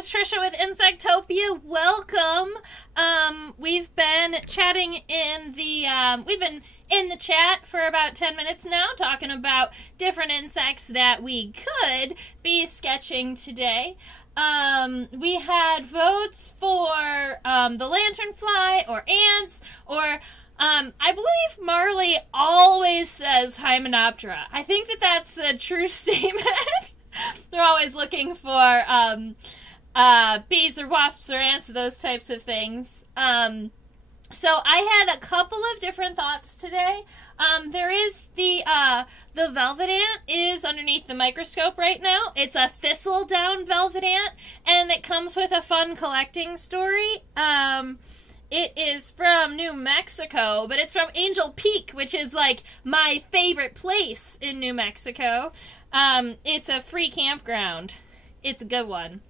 is Trisha with Insectopia. Welcome. We've been chatting in we've been in the chat for about 10 minutes now, talking about different insects that we could be sketching today. We had votes for the lanternfly or ants or I believe Marley always says Hymenoptera. I think that that's a true statement. They're always looking for bees or wasps or ants, those types of things. So I had a couple of different thoughts today. There is the velvet ant is underneath the microscope right now. It's a thistle down velvet ant, and it comes with a fun collecting story. It is from New Mexico, but it's from Angel Peak, which is like my favorite place in New Mexico. It's a free campground. It's a good one.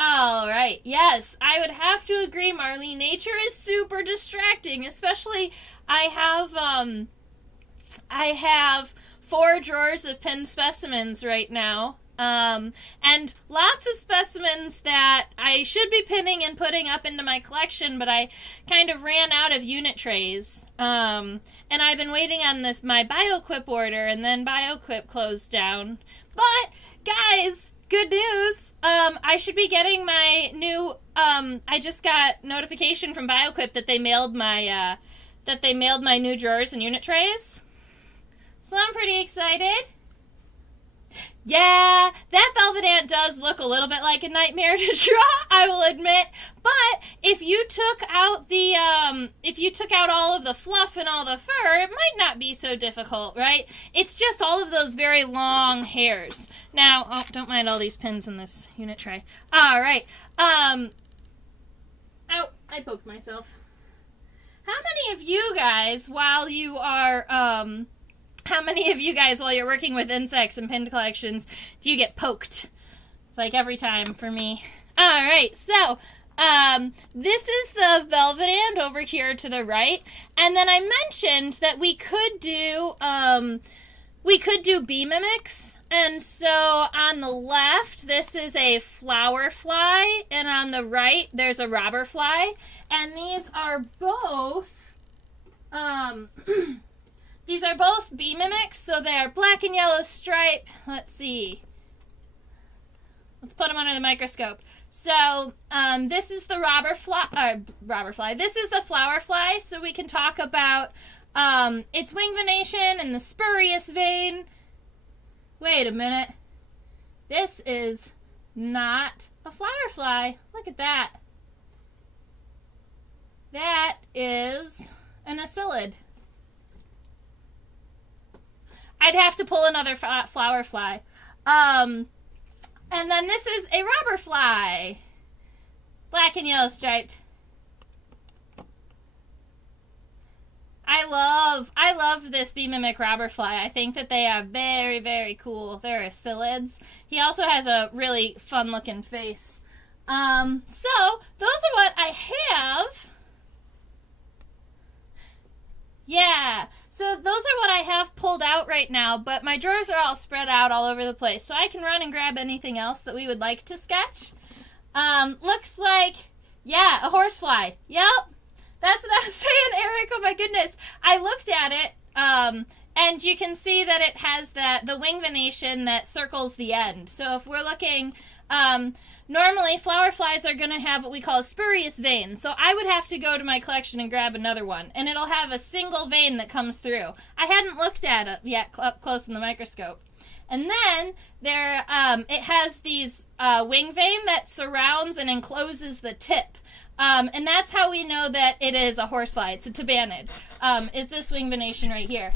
All right. Yes, I would have to agree, Marley. Nature is super distracting, especially I have 4 drawers of pinned specimens right now. And lots of specimens that I should be pinning and putting up into my collection, but I kind of ran out of unit trays. And I've been waiting on my BioQuip order, and then BioQuip closed down. But, guys, good news! I should be getting my new, I just got notification from BioQuip that they mailed my new drawers and unit trays. So I'm pretty excited. Yeah, that velvet ant does look a little bit like a nightmare to draw, I will admit. But if you took out all of the fluff and all the fur, it might not be so difficult, right? It's just all of those very long hairs. Now, oh, don't mind all these pins in this unit tray. All right. Ow, I poked myself. How many of you guys, while you're working with insects and pinned collections, do you get poked? It's like every time for me. All right, so this is the velvet ant over here to the right, and then I mentioned that we could do bee mimics, and so on the left this is a flower fly, and on the right there's a robber fly, and these are both These are both bee mimics, so they are black and yellow stripe. Let's see. Let's put them under the microscope. So, this is the robber fly. This is the flower fly, so we can talk about its wing venation and the spurious vein. Wait a minute. This is not a flower fly. Look at that. That is an acylid. I'd have to pull another flower fly. And then this is a robber fly. Black and yellow striped. I love this bee mimic robber fly. I think that they are very, very cool. They're acylids. He also has a really fun looking face. So those are what I have. Yeah. So those are what I have pulled out right now, but my drawers are all spread out all over the place, so I can run and grab anything else that we would like to sketch. Looks like, yeah, a horsefly. Yep, that's what I was saying, Eric. Oh my goodness. I looked at it, and you can see that it has the wing venation that circles the end. So if we're looking, normally flower flies are going to have what we call a spurious vein. So I would have to go to my collection and grab another one, and it'll have a single vein that comes through. I hadn't looked at it yet up close in the microscope. And then it has these wing vein that surrounds and encloses the tip. And that's how we know that it is a horsefly. It's a tabanid. Is this wing venation right here?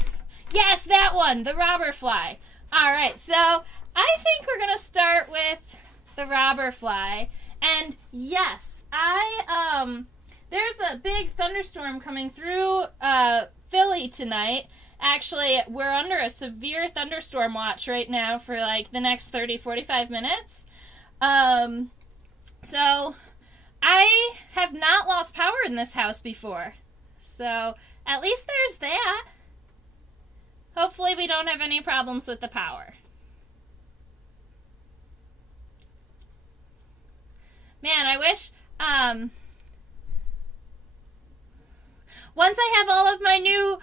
Yes, that one, the robber fly. All right, so I think we're going to start with the robber fly. And yes, there's a big thunderstorm coming through Philly tonight. Actually, we're under a severe thunderstorm watch right now for like the next 30-45 minutes. So I have not lost power in this house before. So at least there's that. Hopefully we don't have any problems with the power. Man, I wish, once I have all of my new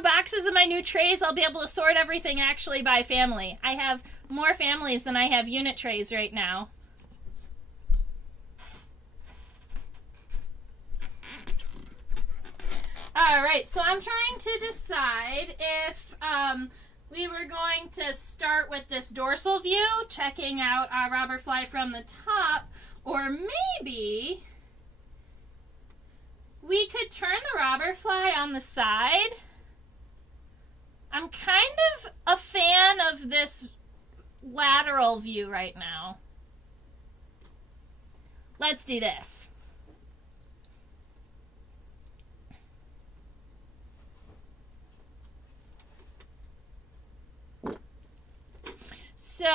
boxes and my new trays, I'll be able to sort everything actually by family. I have more families than I have unit trays right now. Alright, so I'm trying to decide if we were going to start with this dorsal view, checking out our robber fly from the top, or maybe we could turn the robber fly on the side. I'm kind of a fan of this lateral view right now. Let's do this. So,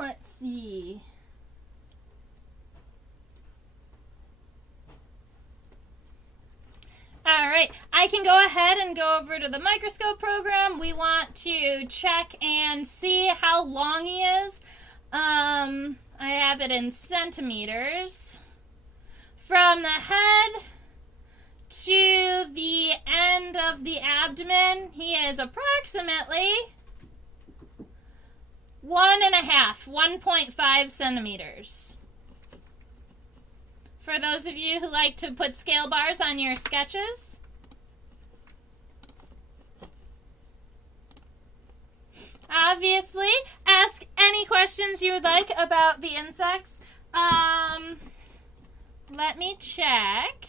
let's see. All right, I can go ahead and go over to the microscope program. We want to check and see how long he is. I have it in centimeters. From the head to the end of the abdomen, he is approximately 1.5 centimeters. For those of you who like to put scale bars on your sketches. Obviously, ask any questions you would like about the insects. Let me check.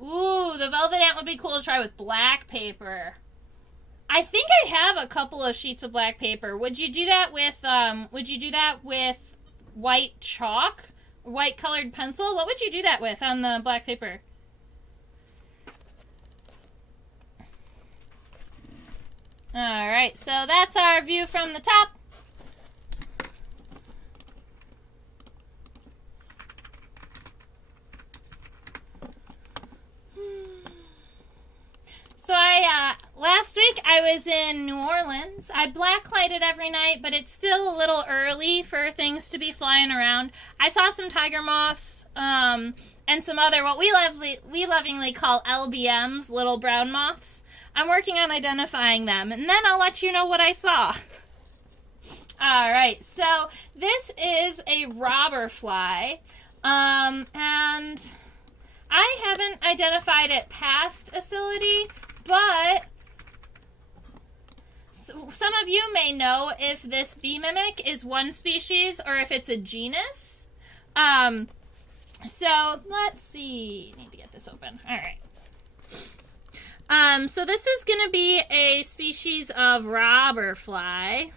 Ooh, the velvet ant would be cool to try with black paper. I think I have a couple of sheets of black paper. Would you do that with white chalk? White colored pencil? What would you do that with on the black paper? Alright, so that's our view from the top. So last week I was in New Orleans. I blacklighted every night, but it's still a little early for things to be flying around. I saw some tiger moths and some other, what we lovingly call LBMs, little brown moths. I'm working on identifying them, and then I'll let you know what I saw. All right, so this is a robber fly, and I haven't identified it past acidity, but some of you may know if this bee mimic is one species or if it's a genus. So let's see. Need to get this open. All right. So this is going to be a species of robber fly.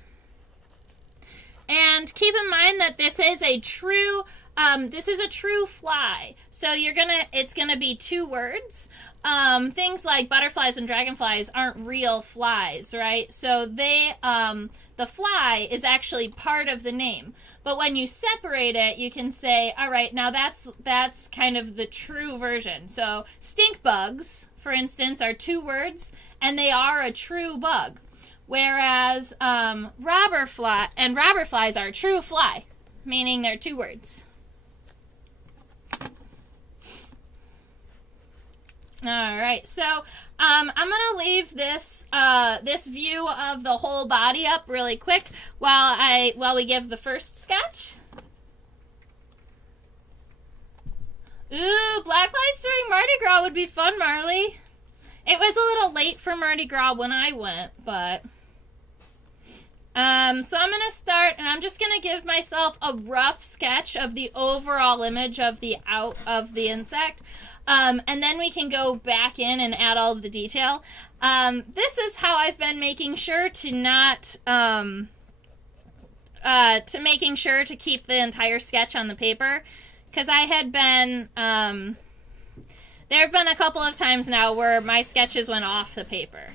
And keep in mind that this is a true fly. So it's gonna be two words. Things like butterflies and dragonflies aren't real flies, right? So the fly is actually part of the name. But when you separate it, you can say, all right, now that's kind of the true version. So stink bugs, for instance, are two words, and they are a true bug. Whereas robber flies are a true fly, meaning they're two words. All right, so I'm gonna leave this this view of the whole body up really quick while we give the first sketch. Ooh, black lights during Mardi Gras would be fun, Marley. It was a little late for Mardi Gras when I went, but so I'm gonna start, and I'm just gonna give myself a rough sketch of the overall image of the insect. And then we can go back in and add all of the detail. This is how I've been making sure to keep the entire sketch on the paper, because I had been, there have been a couple of times now where my sketches went off the paper.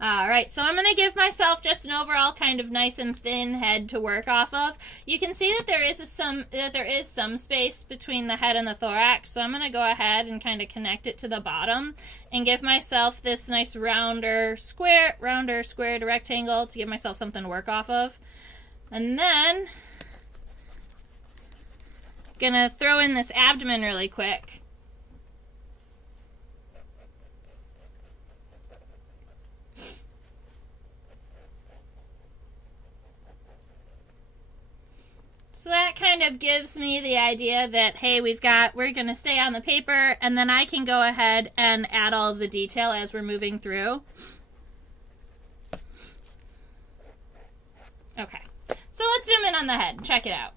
All right, so I'm going to give myself just an overall kind of nice and thin head to work off of. You can see that there is some space between the head and the thorax, so I'm going to go ahead and kind of connect it to the bottom and give myself this nice rounder square to rectangle to give myself something to work off of. And then going to throw in this abdomen really quick. So that kind of gives me the idea that, hey, we're going to stay on the paper, and then I can go ahead and add all of the detail as we're moving through. Okay, so let's zoom in on the head and check it out.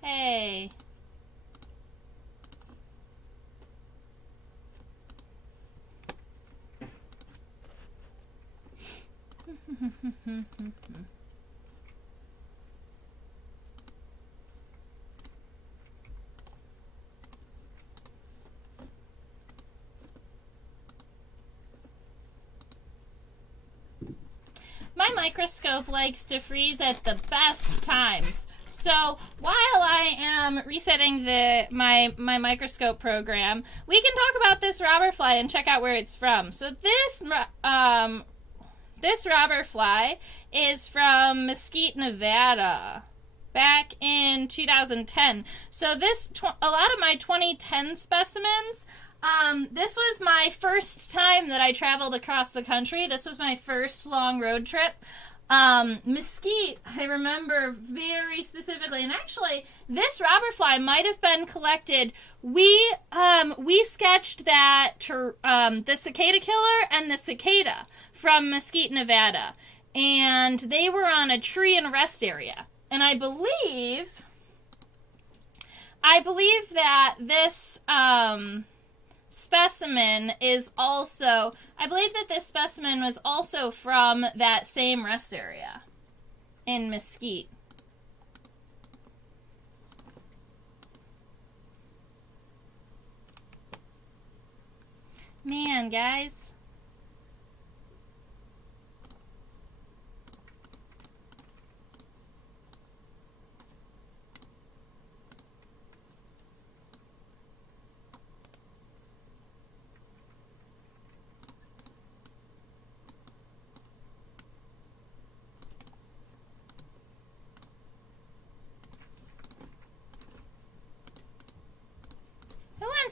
Hey. My microscope likes to freeze at the best times. So while I am resetting my microscope program, we can talk about this robber fly and check out where it's from. So this robber fly is from Mesquite, Nevada, back in 2010. So a lot of my 2010 specimens, this was my first time that I traveled across the country. This was my first long road trip. Mesquite, I remember very specifically, and actually this robber fly might have been collected. We sketched the cicada killer and the cicada from Mesquite, Nevada, and they were on a tree in a rest area. And I believe that this specimen is also, I believe that this specimen was also from that same rest area in Mesquite. Man, guys.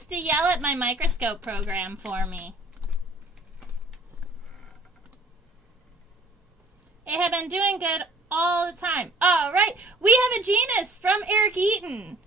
To yell at my microscope program for me. It had been doing good all the time. All right, we have a genus from Eric Eaton.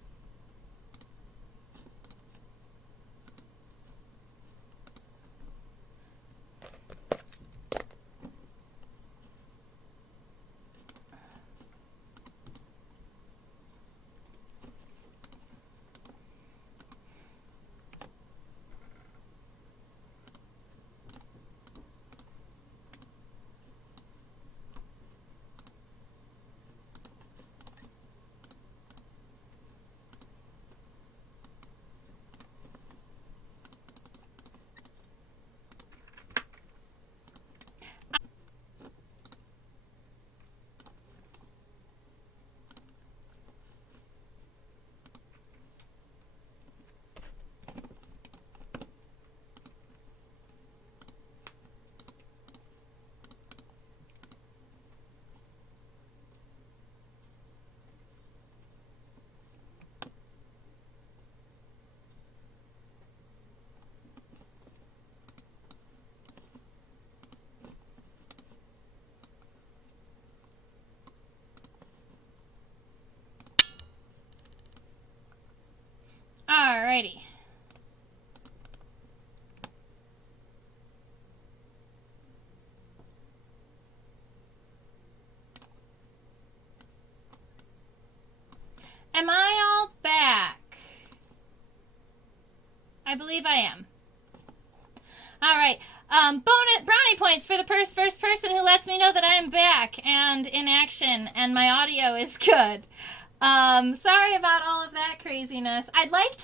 Alrighty. Am I all back? I believe I am. Alright. Brownie points for the first person who lets me know that I am back and in action and my audio is good. Sorry about all of that craziness. I would like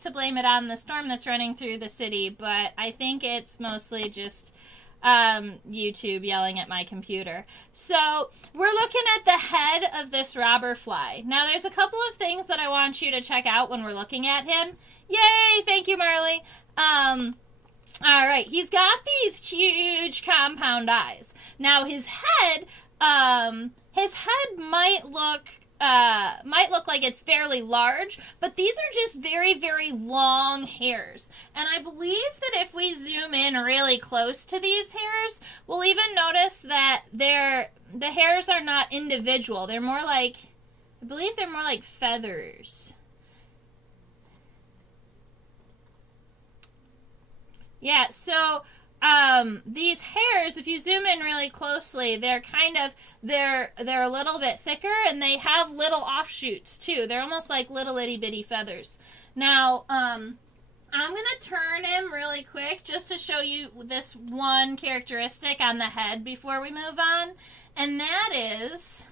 to blame it on the storm that's running through the city, but I think it's mostly just YouTube yelling at my computer. So we're looking at the head of this robber fly. Now there's a couple of things that I want you to check out when we're looking at him. Yay! Thank you, Marley. All right, he's got these huge compound eyes. Now his head might look like it's fairly large, but these are just very, very long hairs. And I believe that if we zoom in really close to these hairs, we'll even notice that the hairs are not individual. They're more like, I believe they're more like feathers. Yeah, so these hairs, if you zoom in really closely, they're a little bit thicker, and they have little offshoots too. They're almost like little itty bitty feathers. Now, I'm going to turn him really quick just to show you this one characteristic on the head before we move on, and that is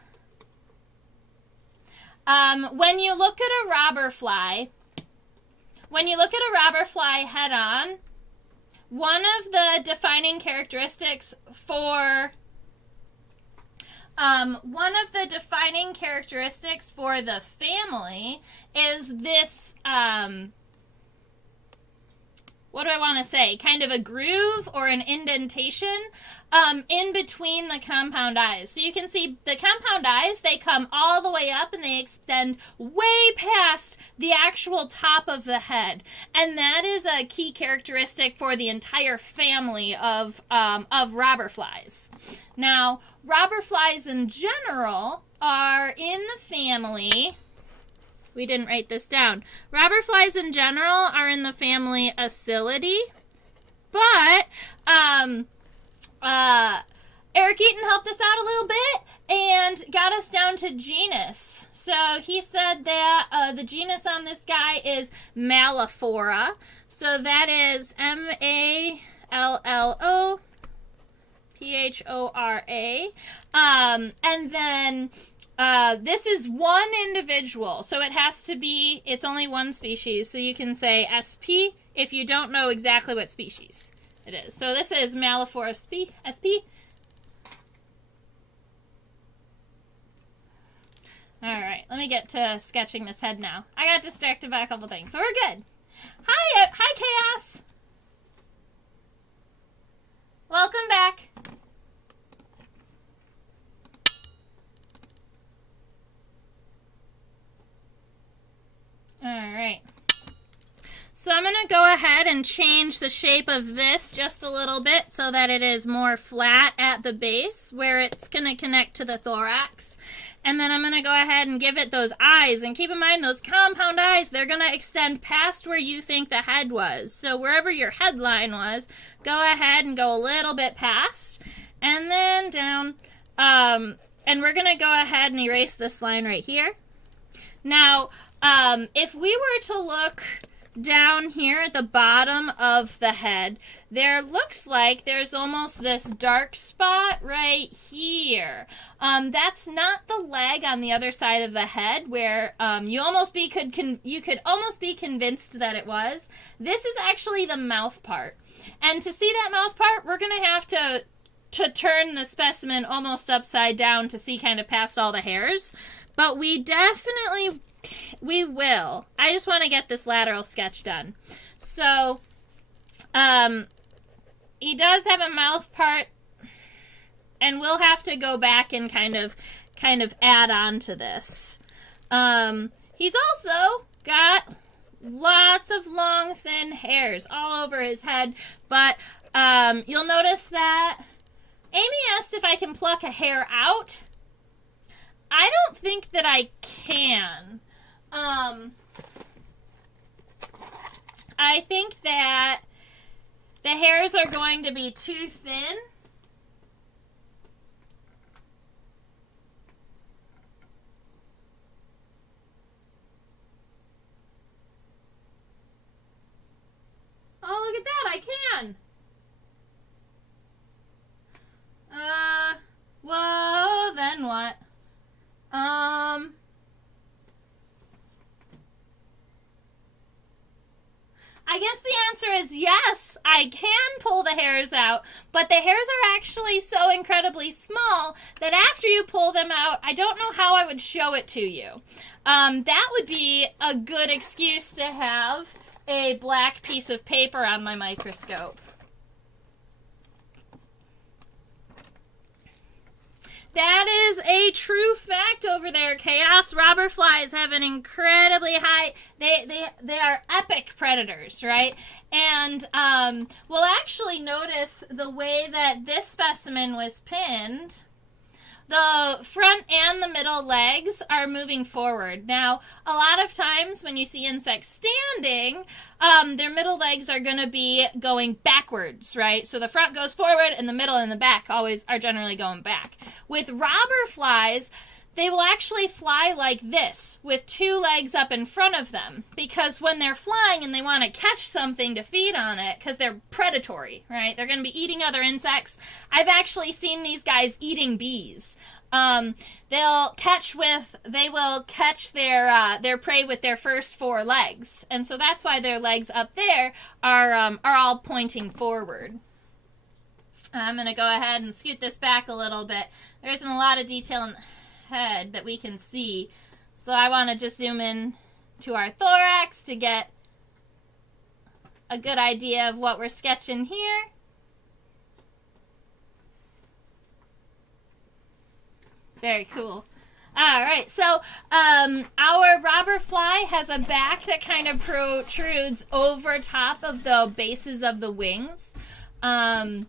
when you look at a robber fly head on, one of the defining characteristics for the family is this, what do I want to say? Kind of a groove or an indentation in between the compound eyes. So you can see the compound eyes, they come all the way up and they extend way past the actual top of the head. And that is a key characteristic for the entire family of robber flies. Now, robber flies in general are in the family... We didn't write this down. Robber flies in general are in the family Acilidae, but Eric Eaton helped us out a little bit and got us down to genus. So he said that the genus on this guy is Mallophora. So that is Mallophora. And then this is one individual, so it's only one species, so you can say SP if you don't know exactly what species it is. So this is Mallophora SP. Alright, let me get to sketching this head now. I got distracted by a couple things, so we're good. Hi Chaos! Welcome back. Alright, so I'm going to go ahead and change the shape of this just a little bit so that it is more flat at the base where it's going to connect to the thorax. And then I'm going to go ahead and give it those eyes. And keep in mind, those compound eyes, they're going to extend past where you think the head was. So wherever your headline was, go ahead and go a little bit past. And then down. And we're going to go ahead and erase this line right here. Now, if we were to look down here at the bottom of the head, there looks like there's almost this dark spot right here. That's not the leg on the other side of the head where you could almost be convinced that it was. This is actually the mouth part. And to see that mouth part, we're going to have to turn the specimen almost upside down to see kind of past all the hairs. But we will. I just want to get this lateral sketch done. So, he does have a mouth part, and we'll have to go back and kind of add on to this. He's also got lots of long, thin hairs all over his head, but you'll notice that Amy asked if I can pluck a hair out. I don't think that I can. I think that the hairs are going to be too thin. Oh, look at that, I can. Whoa, then what? is yes, I can pull the hairs out, but the hairs are actually so incredibly small that after you pull them out, I don't know how I would show it to you. That would be a good excuse to have a black piece of paper on my microscope. That is a true fact over there. Chaos robber flies have an incredibly high, they are epic predators, right? And we'll actually notice the way that this specimen was pinned. The front and the middle legs are moving forward. Now, a lot of times when you see insects standing, their middle legs are going to be going backwards, right? So the front goes forward and the middle and the back always are generally going back. With robber flies, they will actually fly like this with two legs up in front of them, because when they're flying and they want to catch something to feed on it, because they're predatory, right? They're going to be eating other insects. I've actually seen these guys eating bees. They will catch their prey with their first four legs, and so that's why their legs up there are all pointing forward. I'm going to go ahead and scoot this back a little bit. There isn't a lot of detail in the head that we can see, so I want to just zoom in to our thorax to get a good idea of what we're sketching here. Very cool. All right, so our robber fly has a back that kind of protrudes over top of the bases of the wings. So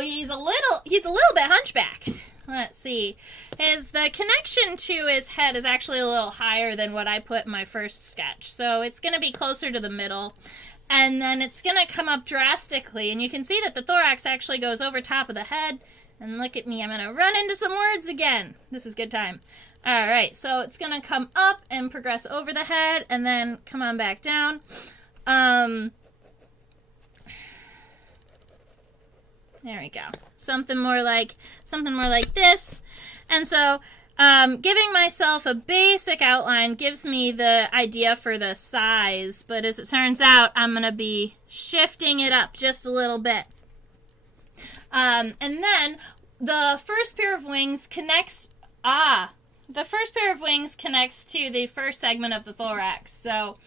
he's a little bit hunchbacked. Let's see. The connection to his head is actually a little higher than what I put in my first sketch. So it's going to be closer to the middle. And then it's going to come up drastically. And you can see that the thorax actually goes over top of the head. And look at me, I'm going to run into some words again. This is good time. All right, so it's going to come up and progress over the head and then come on back down. There we go. Something more like this. And so giving myself a basic outline gives me the idea for the size, but as it turns out, I'm going to be shifting it up just a little bit. And then the first pair of wings connects to the first segment of the thorax. So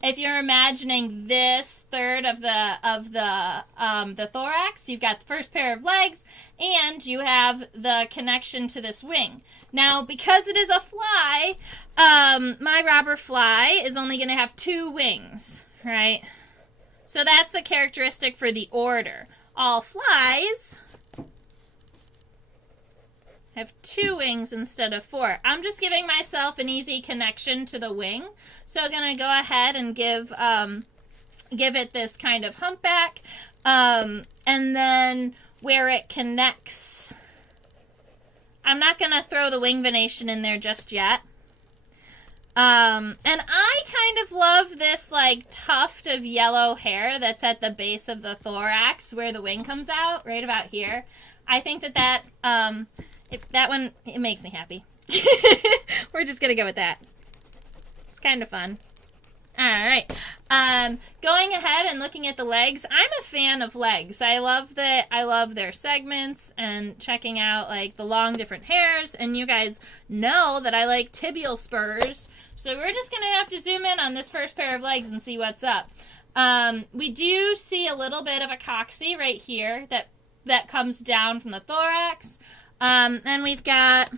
if you're imagining this third of the thorax, you've got the first pair of legs, and you have the connection to this wing. Now, because it is a fly, my robber fly is only going to have two wings, right? So that's the characteristic for the order. All flies have two wings instead of four. I'm just giving myself an easy connection to the wing. So I'm going to go ahead and give it this kind of humpback. And then where it connects, I'm not going to throw the wing venation in there just yet. And I kind of love this like tuft of yellow hair that's at the base of the thorax where the wing comes out, right about here. I think that it makes me happy. We're just going to go with that. It's kind of fun. All right. Going ahead and looking at the legs, I'm a fan of legs. I love their segments and checking out like the long different hairs. And you guys know that I like tibial spurs. So we're just going to have to zoom in on this first pair of legs and see what's up. We do see a little bit of a coccyx right here that comes down from the thorax. And we've got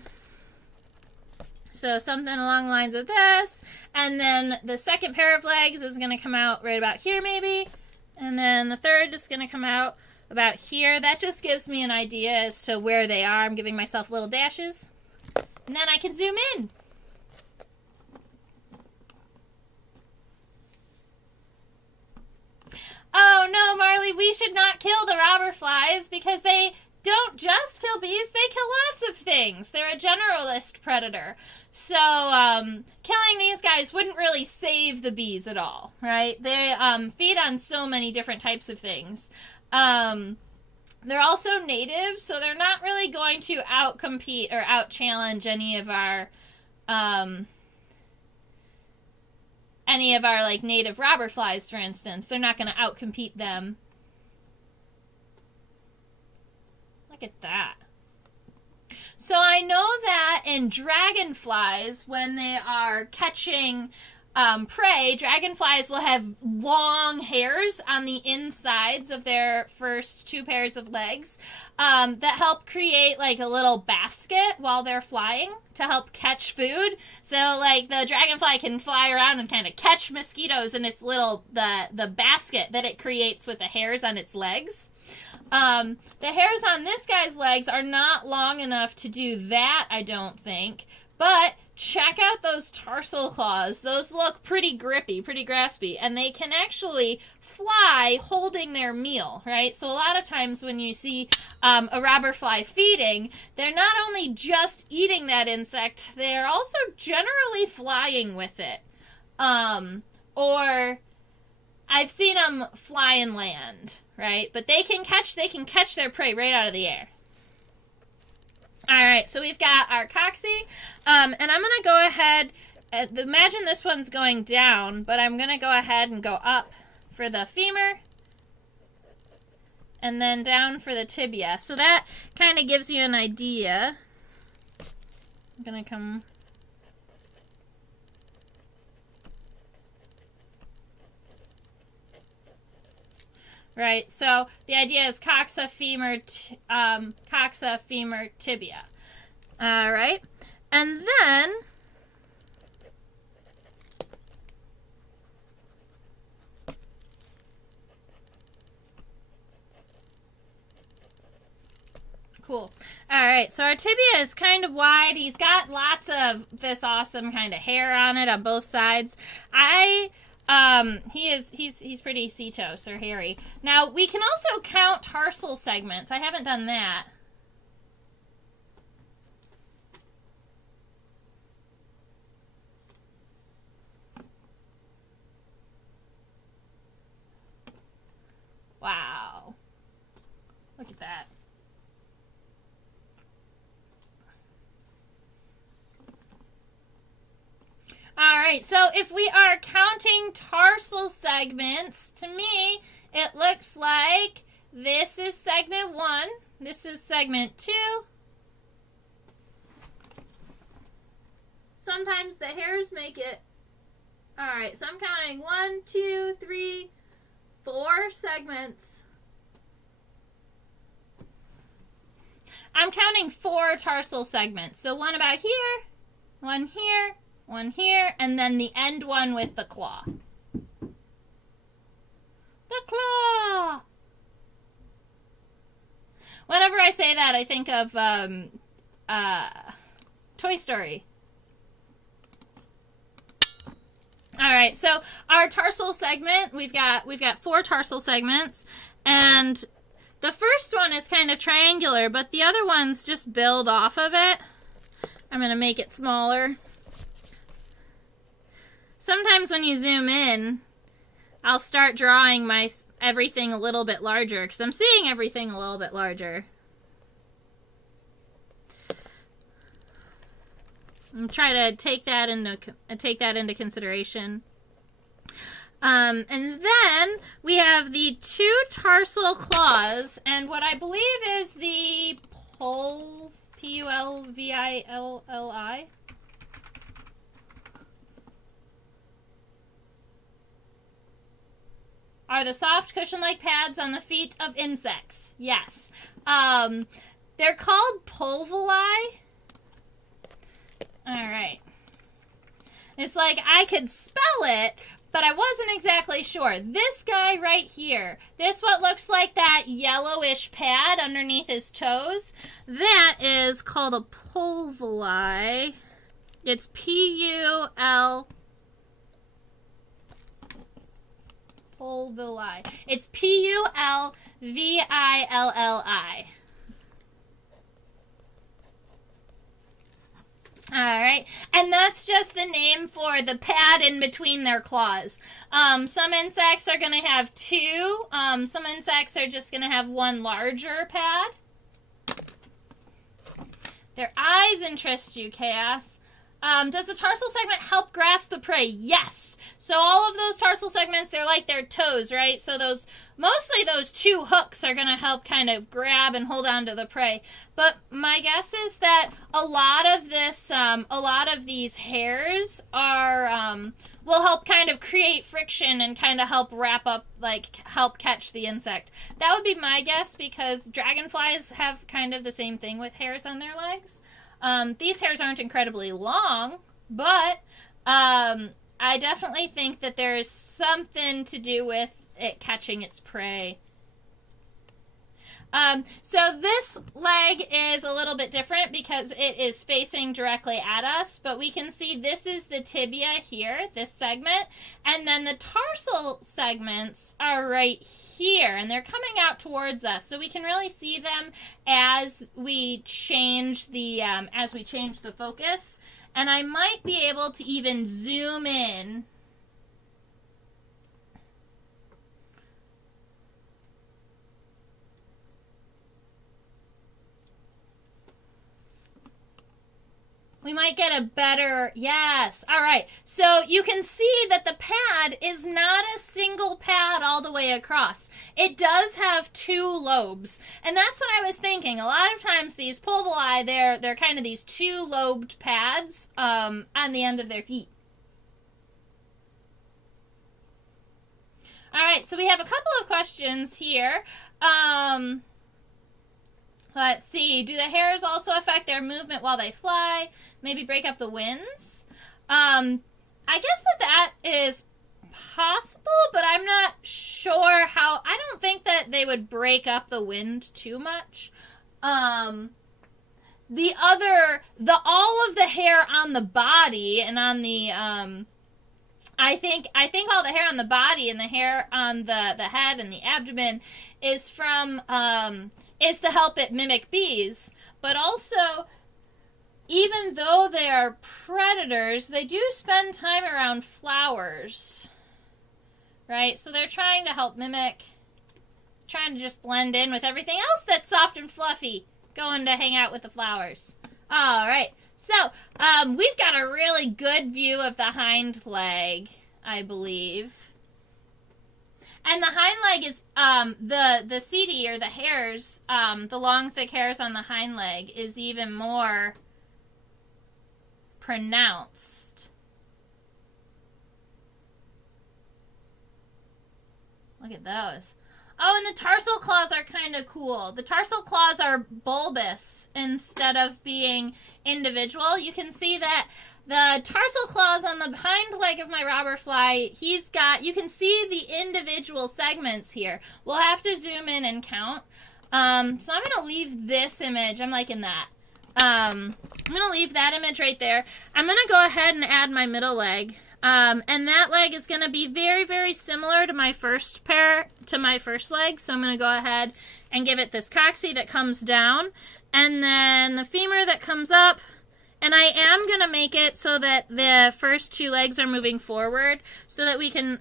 something along the lines of this. And then the second pair of legs is going to come out right about here maybe. And then the third is going to come out about here. That just gives me an idea as to where they are. I'm giving myself little dashes. And then I can zoom in. Oh no, Marley, we should not kill the robber flies because they don't just kill bees, they kill lots of things. They're a generalist predator. So, killing these guys wouldn't really save the bees at all, right? They feed on so many different types of things. They're also native, so they're not really going to outcompete or out-challenge any of our any of our like native robber flies, for instance. They're not going to outcompete them. Look at that. So I know that in dragonflies, when they are catching prey, dragonflies will have long hairs on the insides of their first 2 pairs of legs that help create like a little basket while they're flying to help catch food. So like the dragonfly can fly around and kind of catch mosquitoes in its little, the basket that it creates with the hairs on its legs. The hairs on this guy's legs are not long enough to do that, I don't think. But check out those tarsal claws. Those look pretty grippy, pretty graspy, and they can actually fly holding their meal, right? So a lot of times when you see a robber fly feeding, they're not only just eating that insect, they're also generally flying with it. Or I've seen them fly and land, right? But they can catch their prey right out of the air. All right, so we've got our coccyx, and I'm going to go ahead, imagine this one's going down, but I'm going to go ahead and go up for the femur, and then down for the tibia. So that kind of gives you an idea. I'm going to come... Right, so the idea is coxa, femur, tibia. All right, and then cool. All right, so our tibia is kind of wide. He's got lots of this awesome kind of hair on it on both sides. He's pretty setose or hairy. Now, we can also count tarsal segments. I haven't done that. Wow. Look at that. All right, so if we are counting tarsal segments, to me, it looks like this is segment 1, this is segment 2. Sometimes the hairs make it. All right, so I'm counting 1, 2, 3, 4 segments. I'm counting 4 tarsal segments. So one about here, one here, one here, and then the end one with the claw. The claw! Whenever I say that, I think of Toy Story. All right, so our tarsal segment, we've got 4 tarsal segments, and the first one is kind of triangular, but the other ones just build off of it. I'm going to make it smaller. Sometimes when you zoom in, I'll start drawing everything a little bit larger because I'm seeing everything a little bit larger. And try to take that into consideration. And then we have the 2 tarsal claws, and what I believe is the Pulvilli. Are the soft cushion-like pads on the feet of insects. Yes. They're called pulvilli. All right. It's like I could spell it, but I wasn't exactly sure. This guy right here, this what looks like that yellowish pad underneath his toes, that is called a pulvilli. It's P-U-L... Pulvilli. It's Pulvilli. All right, and that's just the name for the pad in between their claws. Some insects are going to have 2. Some insects are just going to have 1 larger pad. Their eyes interest you, Chaos. Does the tarsal segment help grasp the prey? Yes. So all of those tarsal segments, they're like their toes, right? So mostly those two hooks are going to help kind of grab and hold on to the prey. But my guess is that a lot of these hairs will help kind of create friction and kind of help wrap up, like help catch the insect. That would be my guess, because dragonflies have kind of the same thing with hairs on their legs. These hairs aren't incredibly long, but I definitely think that there's something to do with it catching its prey. So this leg is a little bit different because it is facing directly at us, but we can see this is the tibia here, this segment, and then the tarsal segments are right here, and they're coming out towards us, so we can really see them as we change the focus, and I might be able to even zoom in. We might get a better, yes. All right. So you can see that the pad is not a single pad all the way across. It does have two lobes. And that's what I was thinking. A lot of times these pulvili, they're kind of these two-lobed pads on the end of their feet. All right. So we have a couple of questions here. Let's see. Do the hairs also affect their movement while they fly? Maybe break up the winds? I guess that is possible, but I'm not sure how. I don't think that they would break up the wind too much. All of the hair on the body and on the I think all the hair on the body and the hair on the head and the abdomen is from is to help it mimic bees, but also, even though they are predators, they do spend time around flowers, right? So they're trying to help mimic, trying to just blend in with everything else that's soft and fluffy, going to hang out with the flowers. All right, so we've got a really good view of the hind leg, I believe. And the hind leg is, the setae, or the hairs, the long, thick hairs on the hind leg is even more pronounced. Look at those. Oh, and the tarsal claws are kind of cool. The tarsal claws are bulbous instead of being individual. You can see that the tarsal claws on the hind leg of my robber fly, you can see the individual segments here. We'll have to zoom in and count. So I'm going to leave this image. I'm liking that. I'm going to leave that image right there. I'm going to go ahead and add my middle leg. And that leg is going to be very, very similar to my first leg. So I'm going to go ahead and give it this coccyx that comes down. And then the femur that comes up. And I am going to make it so that the first two legs are moving forward so that we can,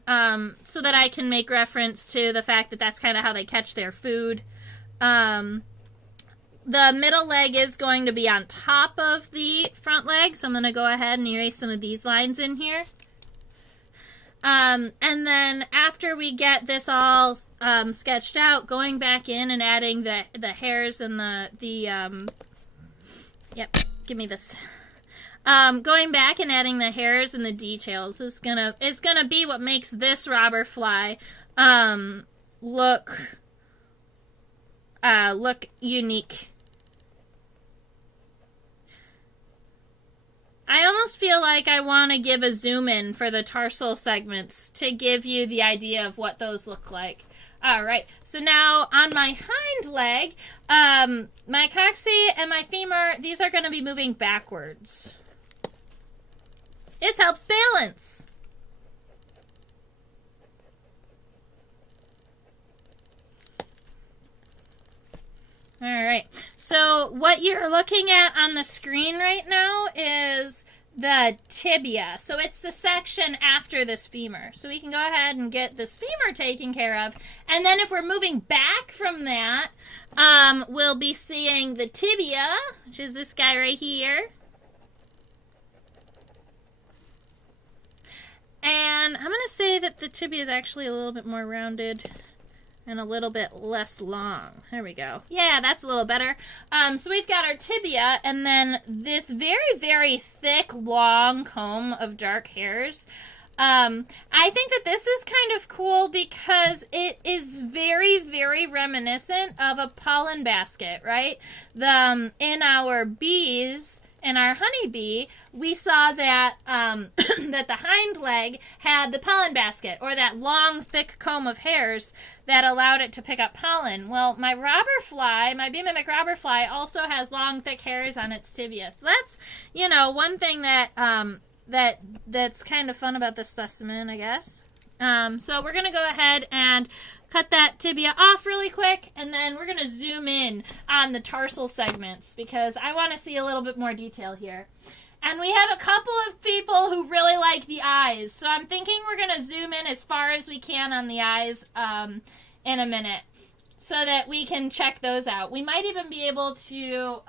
so that I can make reference to the fact that that's kind of how they catch their food. The middle leg is going to be on top of the front leg, so I'm going to go ahead and erase some of these lines in here. And then after we get this all sketched out, going back in and adding the hairs and yep, give me this. Going back and adding the hairs and the details is gonna be what makes this robber fly look unique. I almost feel like I want to give a zoom in for the tarsal segments to give you the idea of what those look like. All right, so now on my hind leg, my coccyx and my femur, these are going to be moving backwards. This helps balance. All right, so what you're looking at on the screen right now is the tibia. So it's the section after this femur. So we can go ahead and get this femur taken care of. And then if we're moving back from that, we'll be seeing the tibia, which is this guy right here. And I'm going to say that the tibia is actually a little bit more rounded and a little bit less long. There we go. Yeah, that's a little better. So we've got our tibia and then this very, very thick, long comb of dark hairs. I think that this is kind of cool because it is very, very reminiscent of a pollen basket, right? In our bees, in our honeybee, we saw that that the hind leg had the pollen basket, or that long, thick comb of hairs that allowed it to pick up pollen. Well, my robber fly, my bee mimic robber fly, also has long, thick hairs on its tibia. So that's, one thing that that's kind of fun about this specimen, I guess. So we're going to go ahead and cut that tibia off really quick, and then we're going to zoom in on the tarsal segments because I want to see a little bit more detail here. And we have a couple of people who really like the eyes, so I'm thinking we're going to zoom in as far as we can on the eyes in a minute so that we can check those out. We might even be able to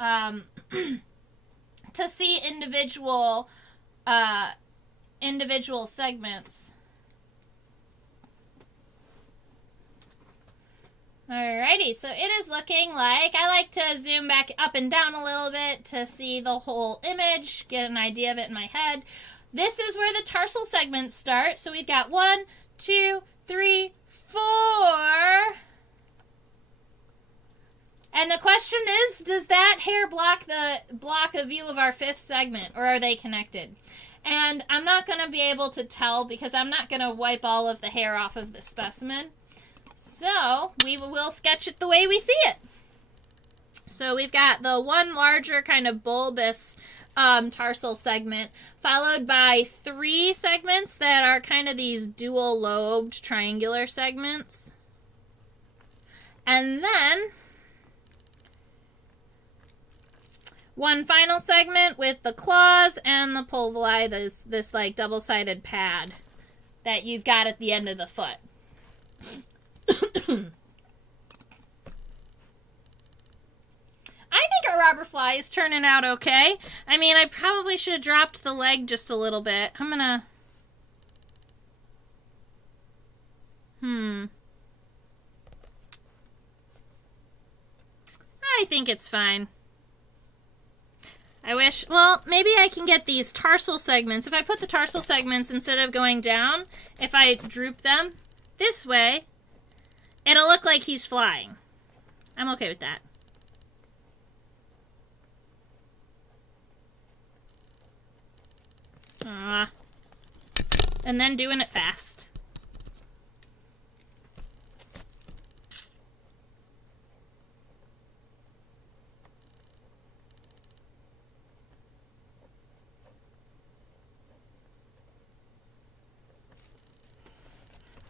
see individual segments. Alrighty, so it is looking like, I like to zoom back up and down a little bit to see the whole image, get an idea of it in my head. This is where the tarsal segments start. So we've got 1, 2, 3, 4. And the question is, does that hair block a view of our 5th segment, or are they connected? And I'm not going to be able to tell because I'm not going to wipe all of the hair off of the specimen. So we will sketch it the way we see it. So we've got the one larger kind of bulbous tarsal segment, followed by 3 segments that are kind of these dual-lobed triangular segments. And then one final segment with the claws and the pulvuli, this like double-sided pad that you've got at the end of the foot. I think our robber fly is turning out okay. I mean, I probably should have dropped the leg just a little bit. I'm gonna... I think it's fine. I wish... Well, maybe I can get these tarsal segments. If I put the tarsal segments, instead of going down, if I droop them this way, it'll look like he's flying. I'm okay with that. And then doing it fast.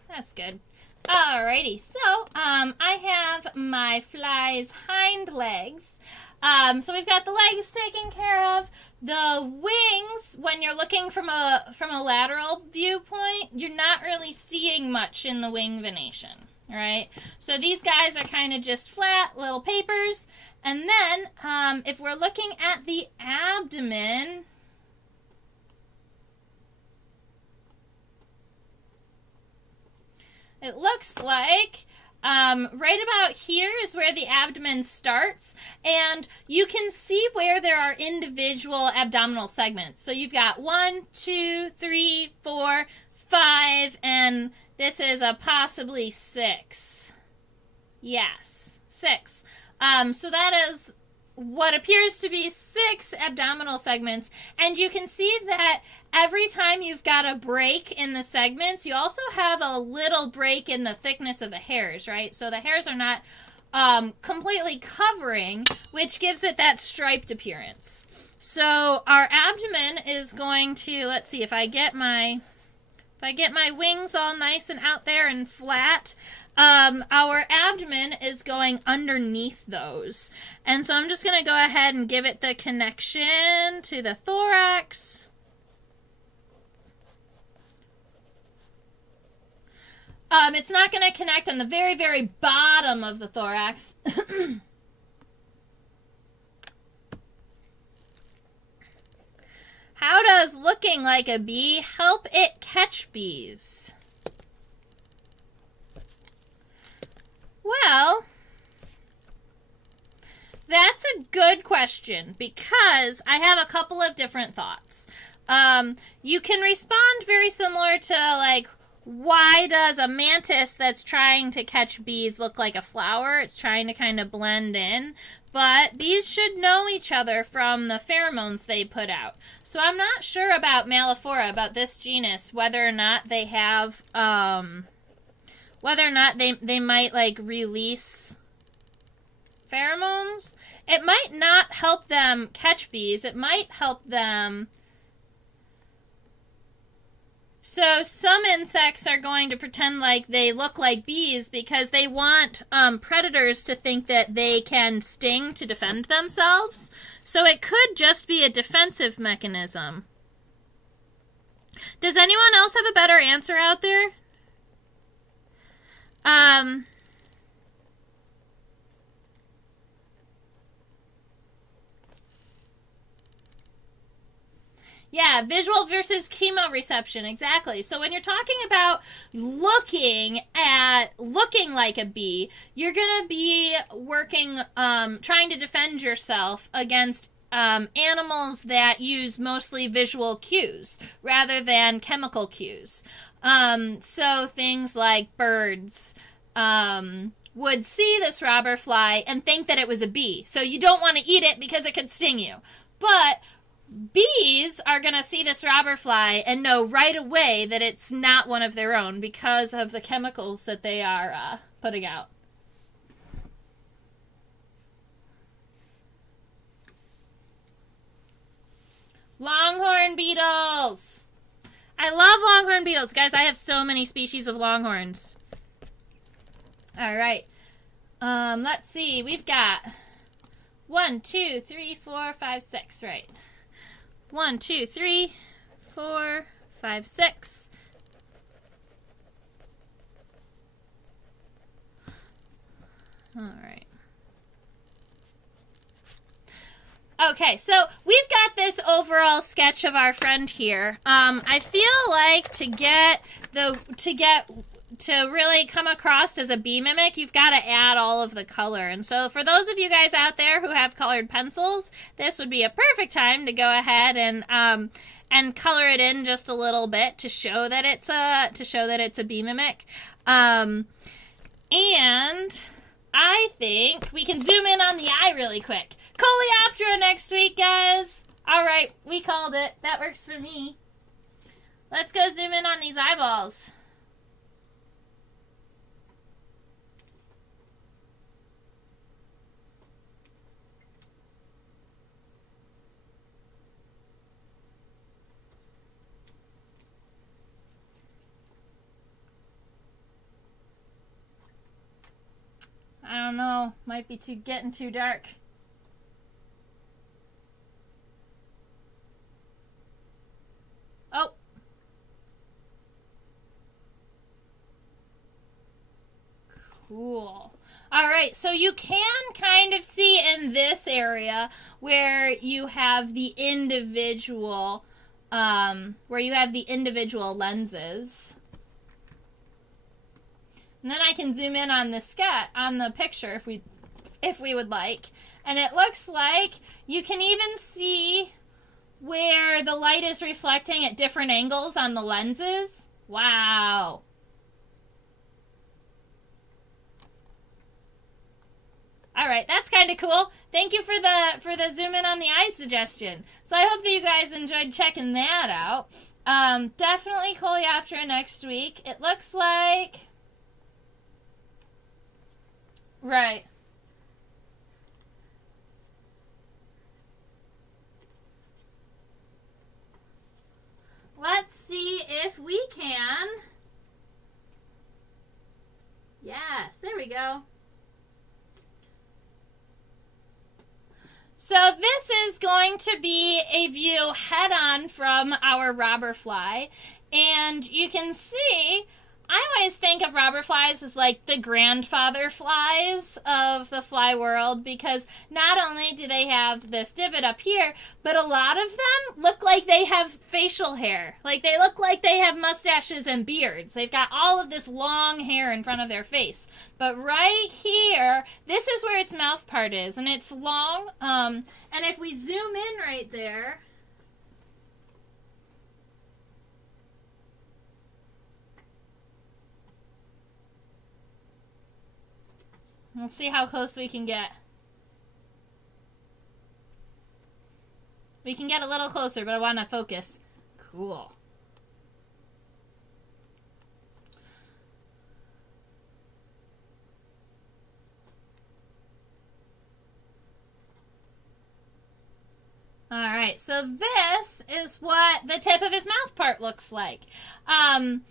That's good. Alrighty, so I have my fly's hind legs. So we've got the legs taken care of. The wings, when you're looking from a lateral viewpoint, you're not really seeing much in the wing venation. Alright, so these guys are kind of just flat little papers. And then if we're looking at the abdomen, it looks like right about here is where the abdomen starts, and you can see where there are individual abdominal segments. So you've got 1, 2, 3, 4, 5, and this is a possibly 6. Yes, 6. So that is what appears to be 6 abdominal segments, and you can see that every time you've got a break in the segments, you also have a little break in the thickness of the hairs, right? So the hairs are not completely covering, which gives it that striped appearance. So our abdomen is going to, let's see, if I get my wings all nice and out there and flat, our abdomen is going underneath those. And so I'm just going to go ahead and give it the connection to the thorax. It's not going to connect on the very, very bottom of the thorax. How does look looking like a bee help it catch bees? Well, that's a good question because I have a couple of different thoughts. You can respond very similar to, like, why does a mantis that's trying to catch bees look like a flower? It's trying to kind of blend in. But bees should know each other from the pheromones they put out. So I'm not sure about Mallophora, about this genus, whether or not they have, whether or not they might, like, release pheromones. It might not help them catch bees. It might help them. So some insects are going to pretend like they look like bees because they want predators to think that they can sting to defend themselves. So it could just be a defensive mechanism. Does anyone else have a better answer out there? Yeah, visual versus chemoreception, exactly. So when you're talking about looking like a bee, you're going to be working, trying to defend yourself against animals that use mostly visual cues rather than chemical cues. So things like birds would see this robber fly and think that it was a bee. So you don't want to eat it because it could sting you. But bees are going to see this robber fly and know right away that it's not one of their own because of the chemicals that they are putting out. Longhorn beetles. I love longhorn beetles. Guys, I have so many species of longhorns. All right. Let's see. We've got 1, 2, 3, 4, 5, 6, right? 1, 2, 3, 4, 5, 6. All right. Okay, so we've got this overall sketch of our friend here. I feel like to really come across as a bee mimic, you've got to add all of the color. And so for those of you guys out there who have colored pencils, this would be a perfect time to go ahead and color it in just a little bit to show that it's a bee mimic. And I think we can zoom in on the eye really quick. Coleoptera next week, guys. All right, we called it. That works for me. Let's go zoom in on these eyeballs. I don't know. Might be getting too dark. Oh. Cool. All right, so you can kind of see in this area where you have the individual lenses. And then I can zoom in on the picture if we would like. And it looks like you can even see where the light is reflecting at different angles on the lenses. Wow. All right, that's kind of cool. Thank you for the zoom in on the eye suggestion. So I hope that you guys enjoyed checking that out. Definitely Coleoptera next week. It looks like... Right. Let's see if we can. Yes, there we go. So this is going to be a view head-on from our robber fly. And you can see I always think of robber flies as like the grandfather flies of the fly world, because not only do they have this divot up here, but a lot of them look like they have facial hair. Like they look like they have mustaches and beards. They've got all of this long hair in front of their face. But right here, this is where its mouth part is, and it's long. And if we zoom in right there, let's see how close we can get. We can get a little closer, but I want to focus. Cool. All right, so this is what the tip of his mouth part looks like. And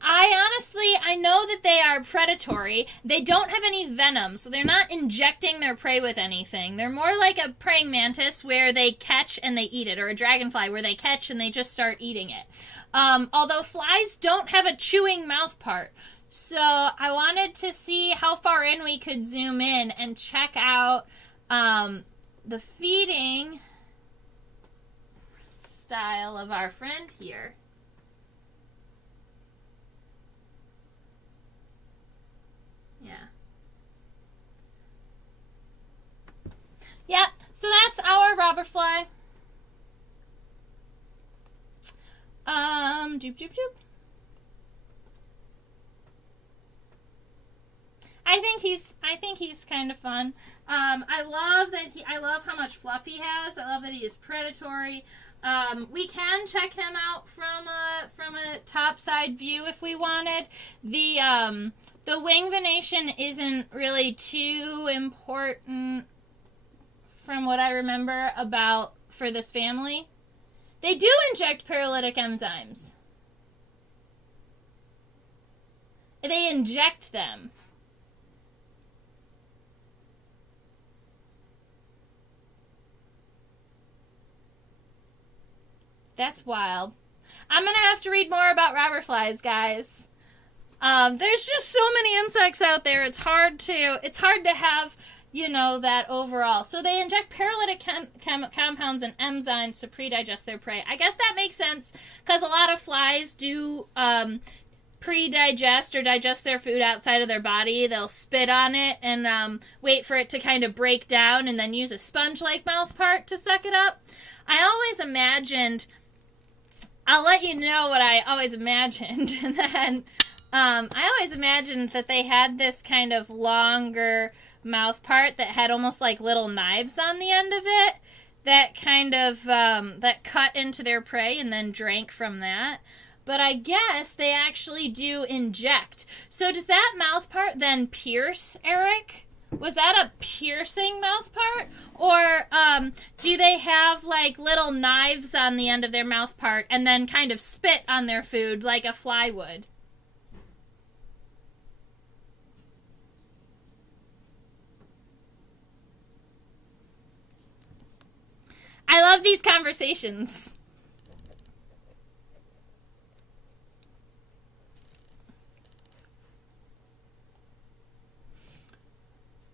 I know that they are predatory. They don't have any venom, so they're not injecting their prey with anything. They're more like a praying mantis where they catch and they eat it, or a dragonfly where they catch and they just start eating it. Although flies don't have a chewing mouth part. So I wanted to see how far in we could zoom in and check out the feeding style of our friend here. Yeah. Yep, so that's our robber fly. Doop, doop, doop. I think he's kind of fun. I love how much fluff he has. I love that he is predatory. We can check him out from a top side view if we wanted. The wing venation isn't really too important from what I remember for this family. They do inject paralytic enzymes. They inject them. That's wild. I'm going to have to read more about robber flies, guys. There's just so many insects out there. It's hard to have, that overall. So they inject paralytic compounds and enzymes to pre-digest their prey. I guess that makes sense because a lot of flies do pre-digest or digest their food outside of their body. They'll spit on it and wait for it to kind of break down and then use a sponge-like mouth part to suck it up. I'll let you know what I always imagined. And then I always imagined that they had this kind of longer mouth part that had almost like little knives on the end of it that kind of that cut into their prey and then drank from that. But I guess they actually do inject. So does that mouth part then pierce, Eric? Was that a piercing mouth part? Or do they have like little knives on the end of their mouth part and then kind of spit on their food like a fly would? I love these conversations.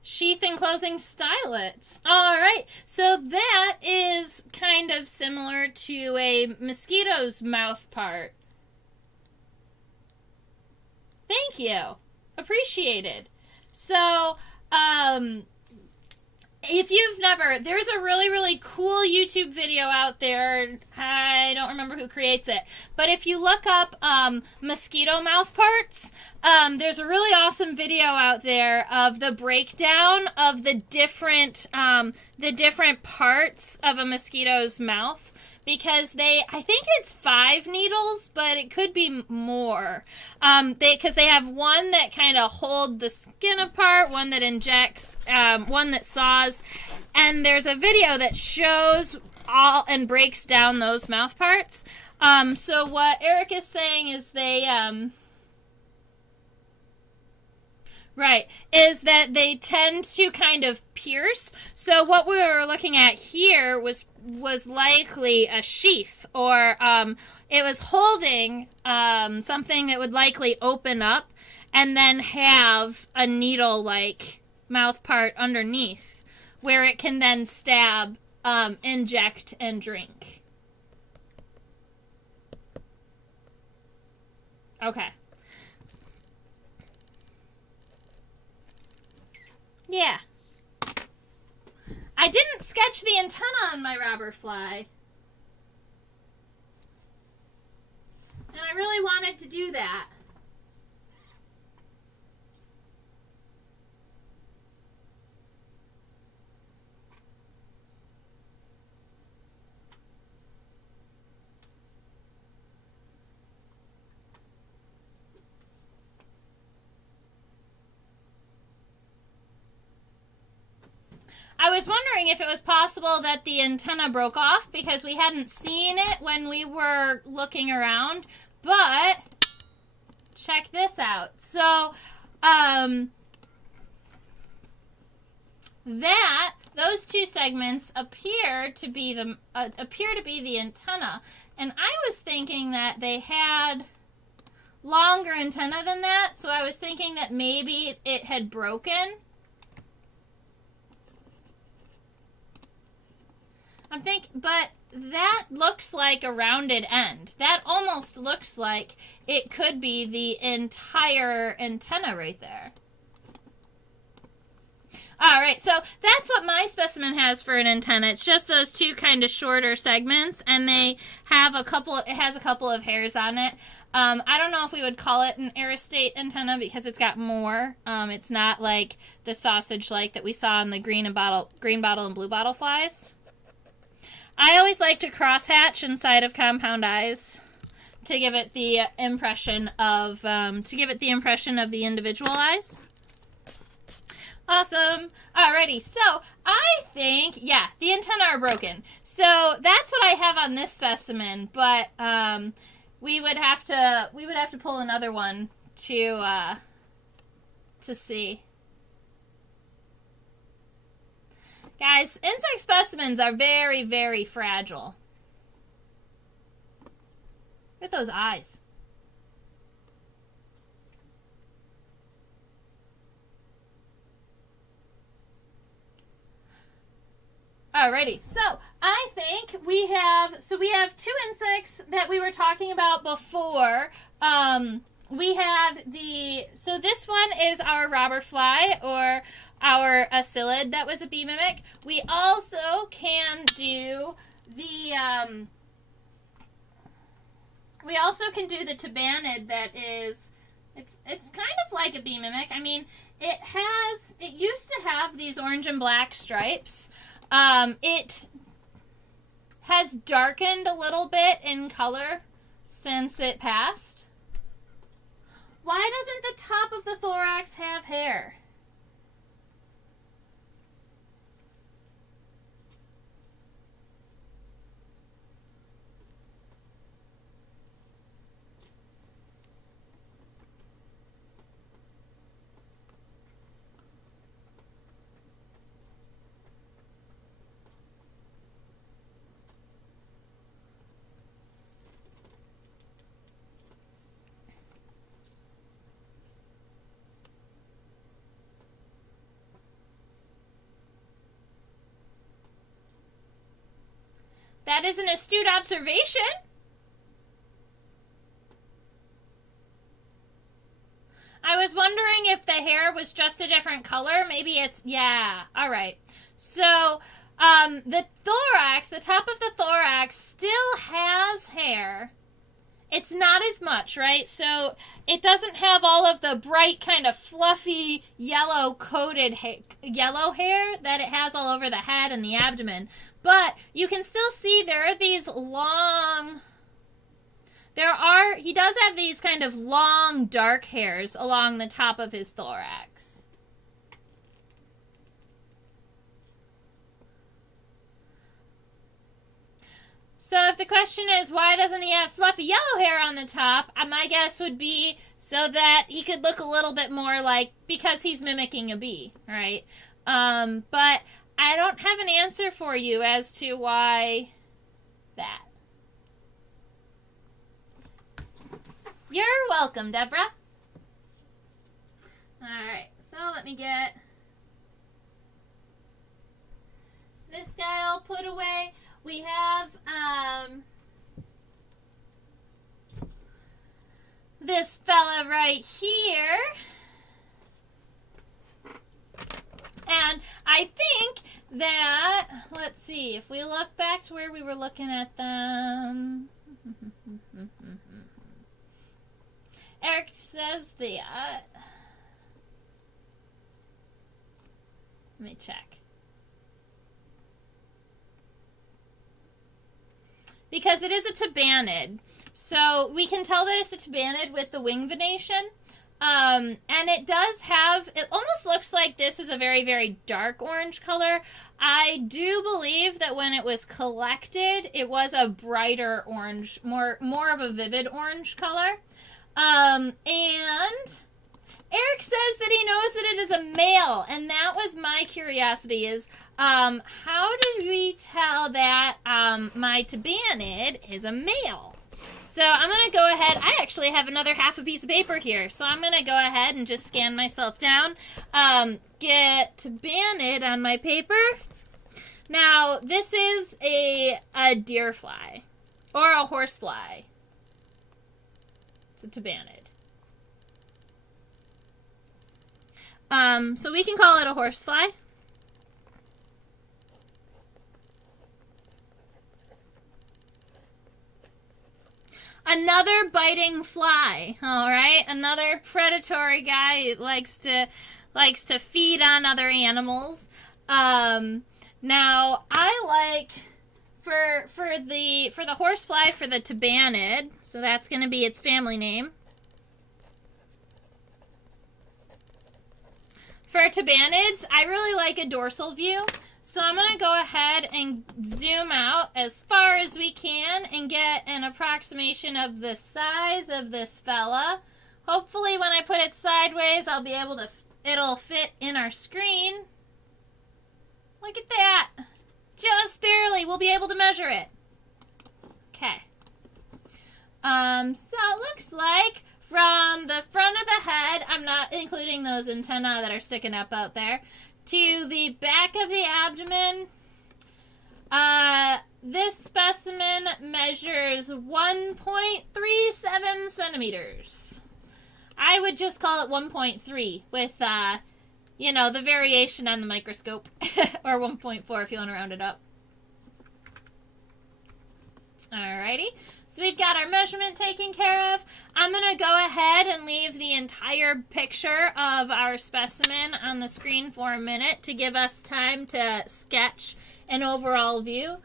Sheath enclosing stylets. All right, so that is kind of similar to a mosquito's mouth part. Thank you. Appreciated. So, if you've never, there's a really, really cool YouTube video out there. I don't remember who creates it. But if you look up mosquito mouth parts, there's a really awesome video out there of the breakdown of the different parts of a mosquito's mouth. Because I think it's 5 needles, but it could be more. Because they have one that kind of hold the skin apart, one that injects, one that saws, and there's a video that shows all and breaks down those mouth parts. So what Eric is saying is they, Right, is that they tend to kind of pierce. So what we were looking at here was likely a sheath, or it was holding something that would likely open up and then have a needle-like mouth part underneath where it can then stab, inject, and drink. Okay. Yeah. I didn't sketch the antenna on my robber fly. And I really wanted to do that. I was wondering if it was possible that the antenna broke off because we hadn't seen it when we were looking around, but check this out. So, those two segments appear to be the antenna, and I was thinking that they had longer antenna than that, so I was thinking that maybe it had broken. But that looks like a rounded end. That almost looks like it could be the entire antenna right there. All right, so that's what my specimen has for an antenna. It's just those two kind of shorter segments, and they have it has a couple of hairs on it. I don't know if we would call it an aerostate antenna because it's got more. It's not like the sausage-like that we saw in the green bottle and blue bottle flies. I always like to crosshatch inside of compound eyes to give it the impression of the individual eyes. Awesome. Alrighty, so I think, yeah, the antennae are broken. So that's what I have on this specimen, but we would have to pull another one to see. Guys, insect specimens are very, very fragile. Look at those eyes. Alrighty, so I think we have two insects that we were talking about before. So this one is our robber fly, or our acylid that was a bee mimic. We also can do the tabanid that is, it's kind of like a bee mimic. I mean, it used to have these orange and black stripes. It has darkened a little bit in color since it passed. Why doesn't the top of the thorax have hair? That is an astute observation. I was wondering if the hair was just a different color. Maybe it's, yeah, all right. So, the thorax, the top of the thorax still has hair. It's not as much, right? So, it doesn't have all of the bright kind of fluffy yellow coated yellow hair that it has all over the head and the abdomen. But you can still see there are these long, he does have these kind of long dark hairs along the top of his thorax. So if the question is, why doesn't he have fluffy yellow hair on the top, my guess would be so that he could look a little bit more like, because he's mimicking a bee, right? But I don't have an answer for you as to why that. You're welcome, Deborah. Alright, so let me get this guy all put away. We have this fella right here. And I think that, let's see, if we look back to where we were looking at them. Eric says that. Let me check. Because it is a tabanid. So we can tell that it's a tabanid with the wing venation. And it does have, it almost looks like this is a very, very dark orange color. I do believe that when it was collected, it was a brighter orange, more of a vivid orange color. And Eric says that he knows that it is a male, and that was my curiosity is, how do we tell that, my tabanid is a male? So I'm going to go ahead, I actually have another half a piece of paper here, so I'm going to go ahead and just scan myself down, get tabanid on my paper. Now, this is a deer fly, or a horse fly. It's a tabanid. So we can call it a horsefly. Another biting fly, all right? Another predatory guy likes to feed on other animals. Now I like for the horsefly, for the tabanid, so that's going to be its family name. For tabanids, I really like a dorsal view, so I'm going to go ahead and zoom out as far as we can and get an approximation of the size of this fella. Hopefully when I put it sideways, I'll be able to, it'll fit in our screen. Look at that. Just barely. We'll be able to measure it. Okay. So it looks like from the front of the head, I'm not including those antennae that are sticking up out there, to the back of the abdomen, this specimen measures 1.37 centimeters. I would just call it 1.3 with, you know, the variation on the microscope, or 1.4 if you want to round it up. Alrighty, so we've got our measurement taken care of. I'm going to go ahead and leave the entire picture of our specimen on the screen for a minute to give us time to sketch an overall view.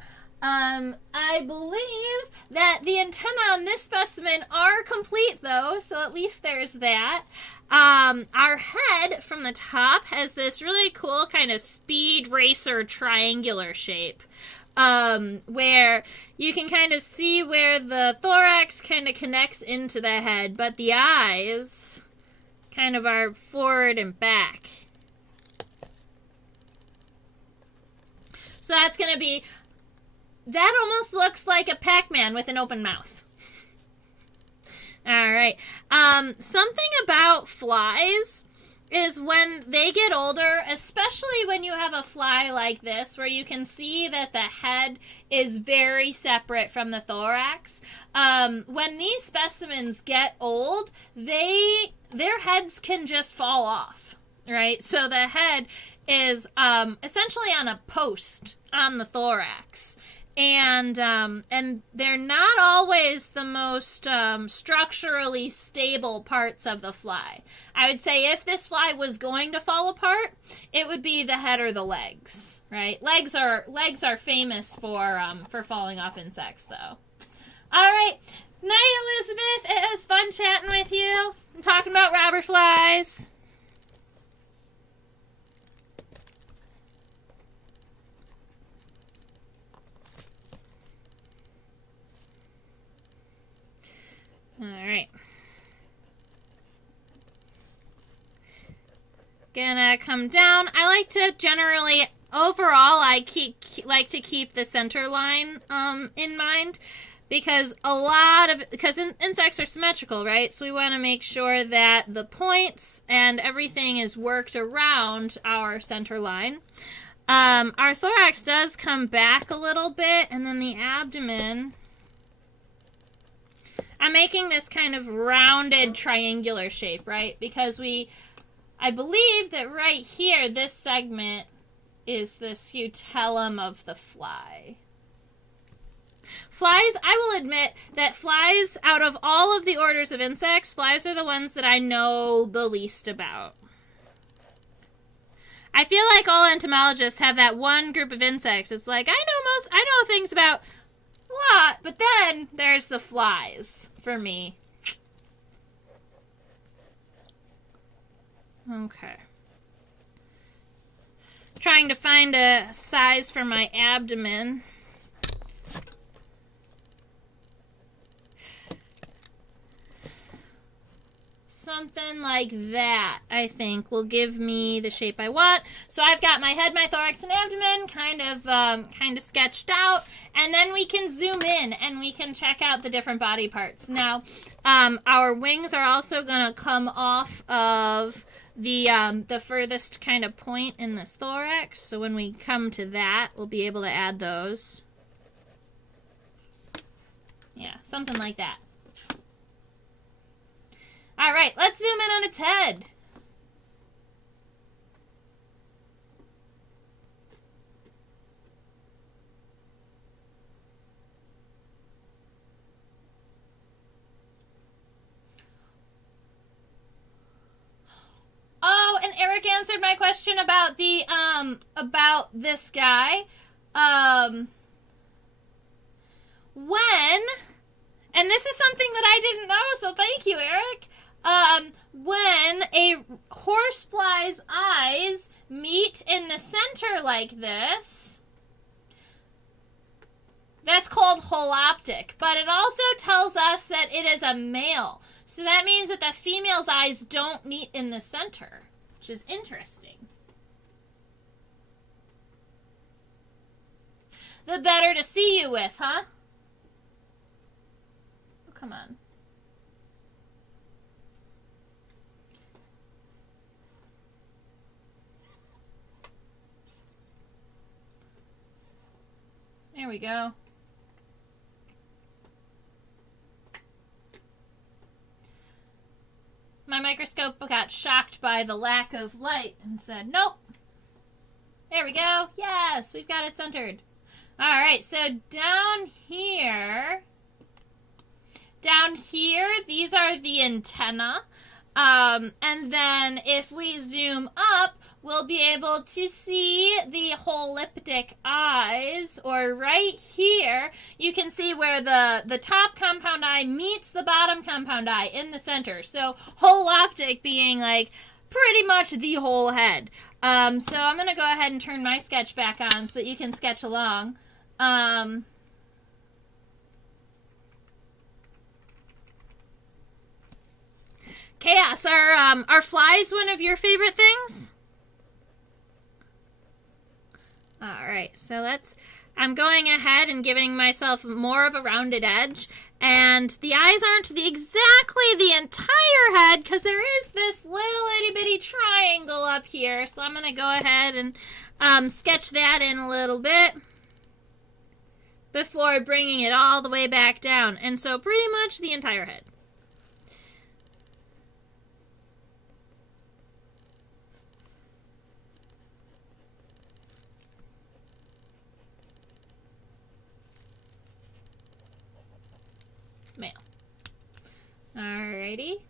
I believe that the antennae on this specimen are complete though, so at least there's that. Our head from the top has this really cool kind of speed racer triangular shape. Where you can kind of see where the thorax kind of connects into the head, but the eyes kind of are forward and back. So that's going to be, that almost looks like a Pac-Man with an open mouth. Alright, something about flies is when they get older, especially when you have a fly like this, where you can see that the head is very separate from the thorax. When these specimens get old, their heads can just fall off, right? So the head is essentially on a post on the thorax. And they're not always the most structurally stable parts of the fly. I would say if this fly was going to fall apart, it would be the head or the legs, right? Legs are famous for falling off insects, though. All right, night, Elizabeth. It was fun chatting with you and talking about robber flies. Gonna come down. I like to generally, overall, like to keep the center line in mind, because insects are symmetrical, right? So we want to make sure that the points and everything is worked around our center line. Our thorax does come back a little bit, and then the abdomen, I'm making this kind of rounded triangular shape, right? Because I believe that right here, this segment is the scutellum of the fly. Flies, I will admit that flies, out of all of the orders of insects, flies are the ones that I know the least about. I feel like all entomologists have that one group of insects. It's like, I know things about a lot, but then there's the flies for me. Okay. Trying to find a size for my abdomen. Something like that, I think, will give me the shape I want. So I've got my head, my thorax, and abdomen kind of sketched out, and then we can zoom in and we can check out the different body parts. Now, our wings are also going to come off of the furthest kind of point in this thorax. So when we come to that, we'll be able to add those. Yeah, something like that. All right, let's zoom in on its head. Oh, and Eric answered my question about about this guy. And this is something that I didn't know, so thank you, Eric. When a horsefly's eyes meet in the center like this, that's called holoptic, but it also tells us that it is a male. So that means that the female's eyes don't meet in the center, which is interesting. The better to see you with, huh? Oh, come on. There we go. My microscope got shocked by the lack of light and said, nope. There we go. Yes, we've got it centered. All right, so down here, these are the antennae. And then if we zoom up, we'll be able to see the holoptic eyes, or right here, you can see where the top compound eye meets the bottom compound eye in the center. So holoptic being like pretty much the whole head. So I'm going to go ahead and turn my sketch back on so that you can sketch along. Chaos, are flies one of your favorite things? Alright, so I'm going ahead and giving myself more of a rounded edge. And the eyes aren't exactly the entire head, because there is this little itty bitty triangle up here. So I'm going to go ahead and sketch that in a little bit before bringing it all the way back down. And so pretty much the entire head. Male. Alrighty.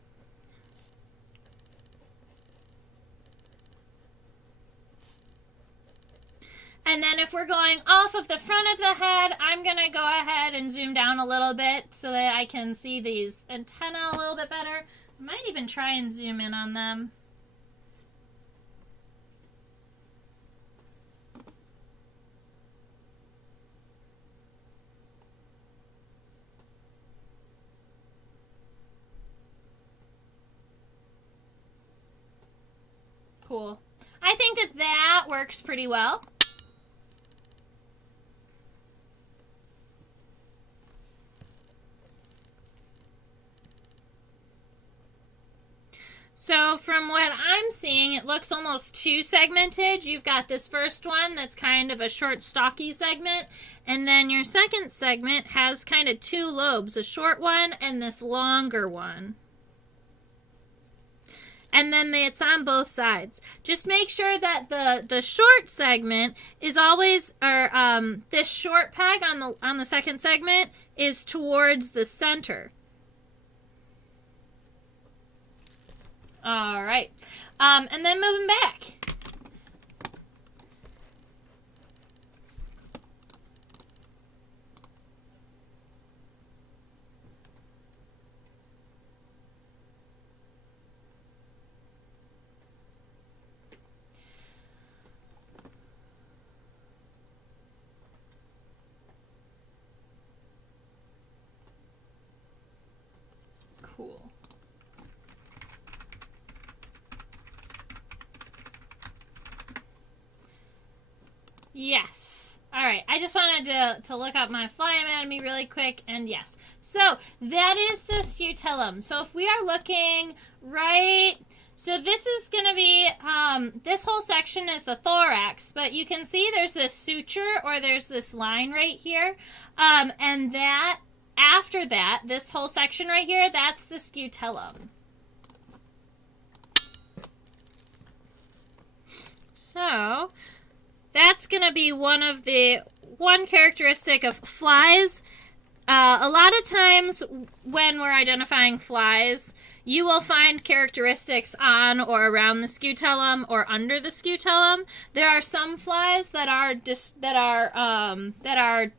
And then if we're going off of the front of the head, I'm going to go ahead and zoom down a little bit so that I can see these antennae a little bit better. I might even try and zoom in on them. Cool. cool. I think that that works pretty well. So from what I'm seeing, it looks almost two-segmented. You've got this first one that's kind of a short, stocky segment, and then your second segment has kind of two lobes, a short one and this longer one. And then it's on both sides. Just make sure that the short segment is always, or this short peg on the second segment is towards the center. All right, and then moving back. Cool. Yes. All right. I just wanted to look up my fly anatomy really quick, and yes. So that is the scutellum. So if we are looking right, so this is going to be, this whole section is the thorax, but you can see there's this suture, or there's this line right here, and that, after that, this whole section right here, that's the scutellum. So that's going to be one characteristic of flies. A lot of times when we're identifying flies, you will find characteristics on or around the scutellum or under the scutellum. There are some flies that are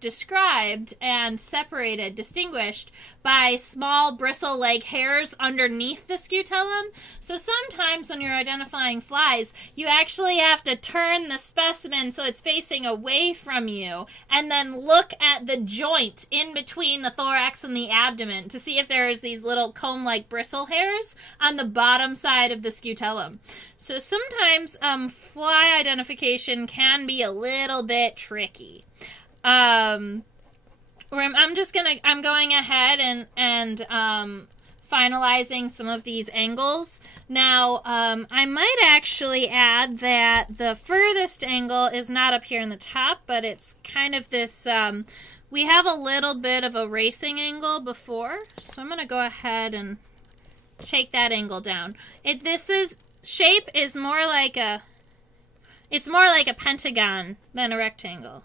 described and separated, distinguished by small bristle-like hairs underneath the scutellum. So sometimes when you're identifying flies, you actually have to turn the specimen so it's facing away from you, and then look at the joint in between the thorax and the abdomen to see if there's these little comb-like bristle hairs on the bottom side of the scutellum. So sometimes fly identification can be a little bit tricky. I'm going ahead and finalizing some of these angles. Now, I might actually add that the furthest angle is not up here in the top, but it's kind of this, we have a little bit of a racing angle before, so I'm going to go ahead and take that angle down. Shape is more like a pentagon than a rectangle.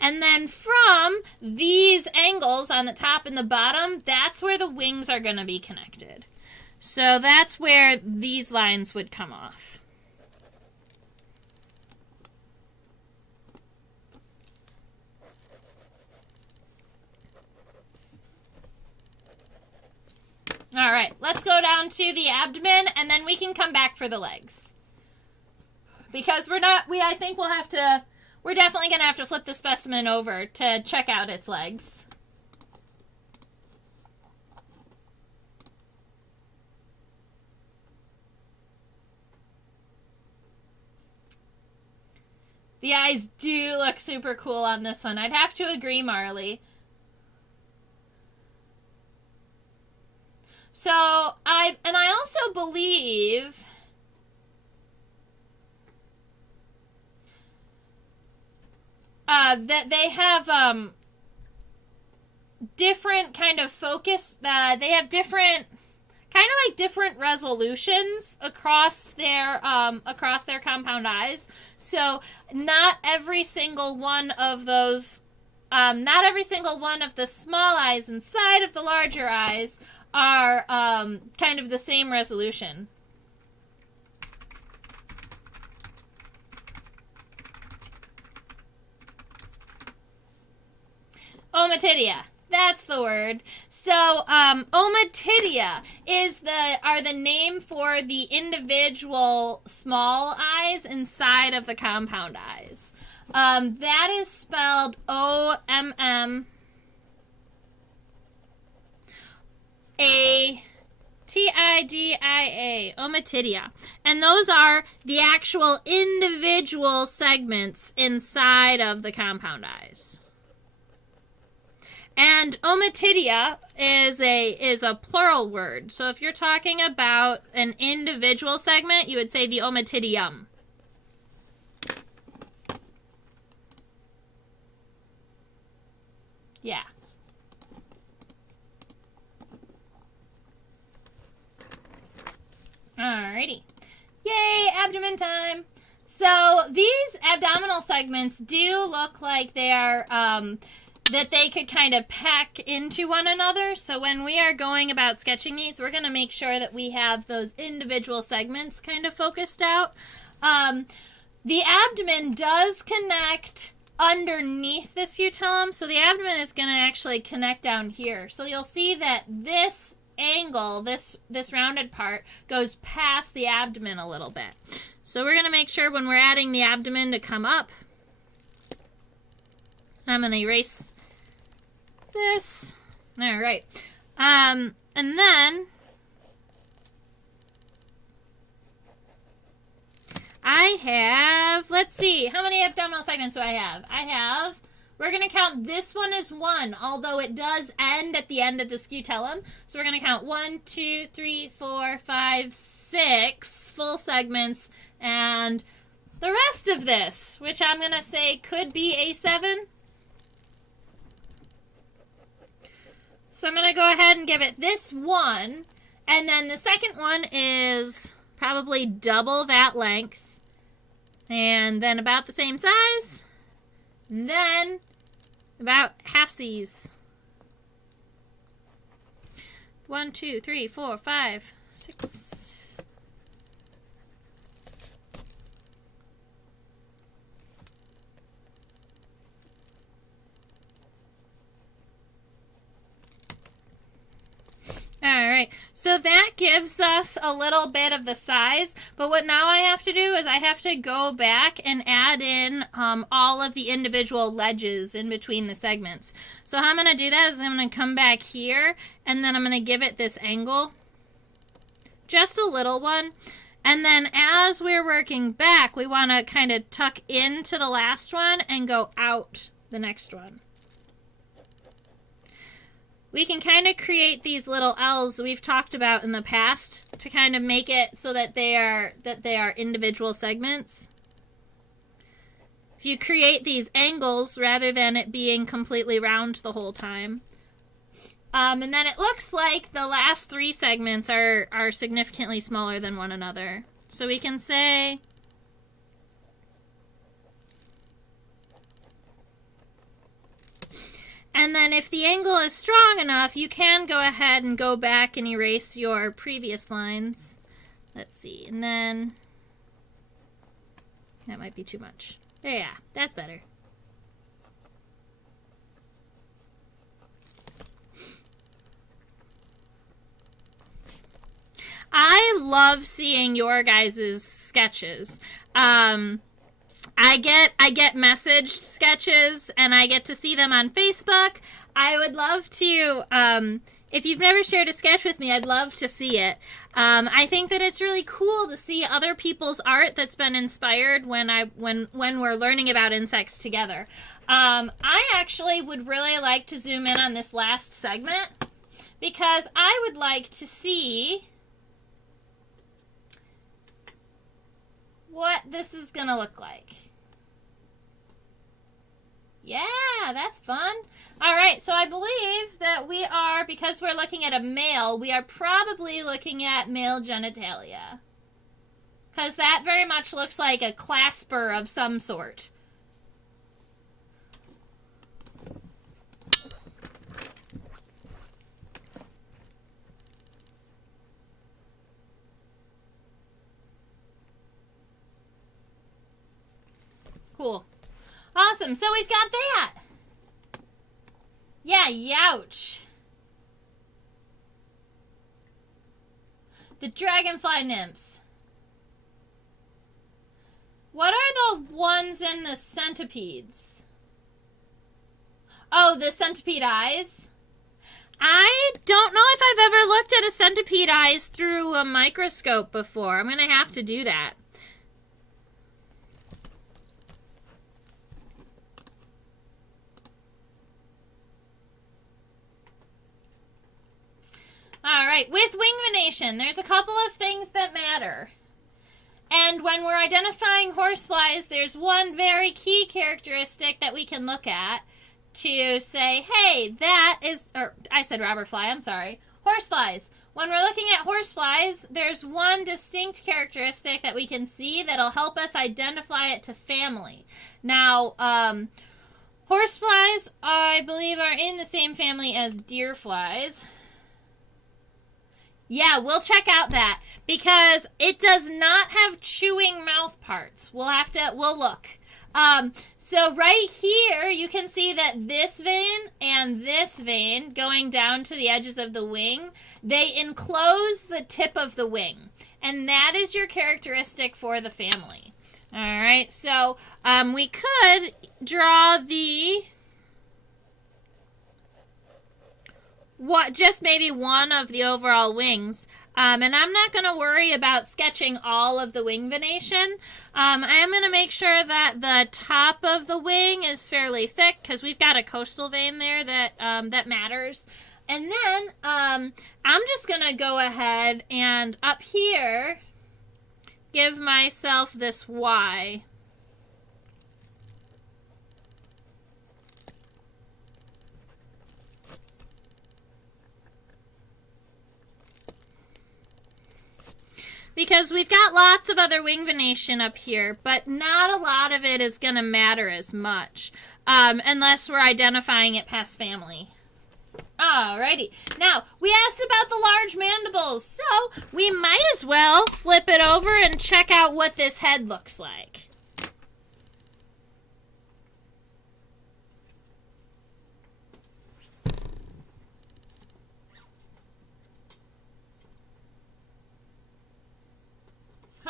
And then from these angles on the top and the bottom, that's where the wings are going to be connected. So that's where these lines would come off. All right, let's go down to the abdomen, and then we can come back for the legs. Because we're definitely going to have to flip the specimen over to check out its legs. The eyes do look super cool on this one. I'd have to agree, Marley. So, I also believe that they have different kind of focus. They have different, kind of like different resolutions across their compound eyes. So not every single one of those, not every single one of the small eyes inside of the larger eyes are kind of the same resolution. Ommatidia. That's the word. So, ommatidia are the name for the individual small eyes inside of the compound eyes. That is spelled OMMATIDIA. Ommatidia, ommatidia. And those are the actual individual segments inside of the compound eyes. And ommatidia is a plural word. So if you're talking about an individual segment, you would say the ommatidium. Yeah. Alrighty. Yay, abdomen time. So these abdominal segments do look like they are, that they could kind of pack into one another. So when we are going about sketching these, we're going to make sure that we have those individual segments kind of focused out. The abdomen does connect underneath the scutellum, so the abdomen is going to actually connect down here. So you'll see that this angle, this rounded part, goes past the abdomen a little bit. So we're going to make sure when we're adding the abdomen to come up. I'm going to erase this. All right. And then I have, let's see, how many abdominal segments do I have? We're going to count this one as 1, although it does end at the end of the scutellum. So we're going to count 1, 2, 3, 4, 5, 6 full segments, and the rest of this, which I'm going to say could be a 7. So I'm going to go ahead and give it this one, and then the second one is probably double that length, and then about the same size, and then about halfsies. 1, 2, 3, 4, 5, 6. Alright, so that gives us a little bit of the size, but what now I have to do is I have to go back and add in all of the individual ledges in between the segments. So how I'm going to do that is I'm going to come back here, and then I'm going to give it this angle, just a little one, and then as we're working back, we want to kind of tuck into the last one and go out the next one. We can kind of create these little L's we've talked about in the past to kind of make it so that they are individual segments. If you create these angles rather than it being completely round the whole time. And then it looks like the last 3 segments are significantly smaller than one another. So we can say and then if the angle is strong enough, you can go ahead and go back and erase your previous lines. Let's see, and then that might be too much. There, yeah, that's better. I love seeing your guys' sketches. I get messaged sketches, and I get to see them on Facebook. I would love to, if you've never shared a sketch with me, I'd love to see it. I think that it's really cool to see other people's art that's been inspired when we're learning about insects together. I actually would really like to zoom in on this last segment, because I would like to see what this is going to look like. Yeah, that's fun. All right, so I believe that we are, because we're looking at a male, we are probably looking at male genitalia. Because that very much looks like a clasper of some sort. Cool. Awesome. So we've got that. Yeah, youch. The dragonfly nymphs. What are the ones in the centipedes? Oh, the centipede eyes? I don't know if I've ever looked at a centipede eyes through a microscope before. I'm going to have to do that. All right, with wing venation, there's a couple of things that matter. And when we're identifying horseflies, there's one very key characteristic that we can look at to say, hey, that is, or I said robber fly, I'm sorry, horseflies. When we're looking at horseflies, there's one distinct characteristic that we can see that'll help us identify it to family. Now, horseflies, I believe, are in the same family as deer flies. Yeah, we'll check out that because it does not have chewing mouth parts. We'll look. So right here, you can see that this vein and this vein going down to the edges of the wing, they enclose the tip of the wing. And that is your characteristic for the family. All right, so we could draw just maybe one of the overall wings. And I'm not going to worry about sketching all of the wing venation. I am going to make sure that the top of the wing is fairly thick because we've got a coastal vein there that matters. And then I'm just going to go ahead and up here give myself this Y. Because we've got lots of other wing venation up here, but not a lot of it is going to matter as much, unless we're identifying it past family. Alrighty. Now, we asked about the large mandibles, so we might as well flip it over and check out what this head looks like.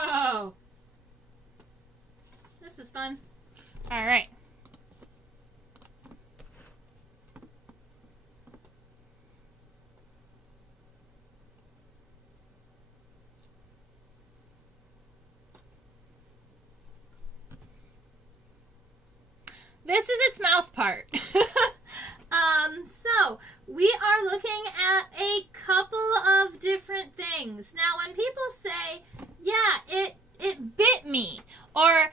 Oh, this is fun. All right. This is its mouth part. So we are looking at a couple of different things. Now, when people say, yeah, it bit me, or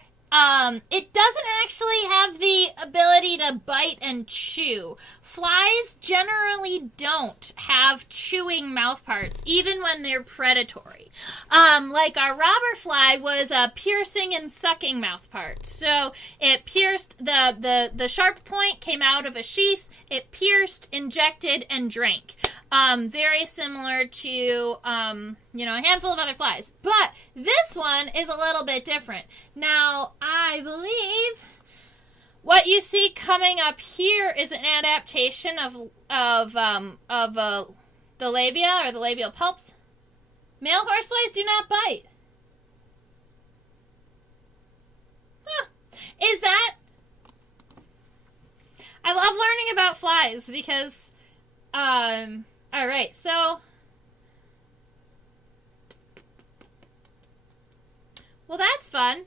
it doesn't actually have the ability to bite and chew. Flies generally don't have chewing mouth parts, even when they're predatory. Like our robber fly was a piercing and sucking mouth part. So it pierced, the sharp point came out of a sheath, it pierced, injected, and drank. Very similar to, a handful of other flies. But this one is a little bit different. Now, I believe what you see coming up here is an adaptation of the labia or the labial pulps. Male horseflies do not bite. Huh. Is that... I love learning about flies because... Alright, so... Well, that's fun.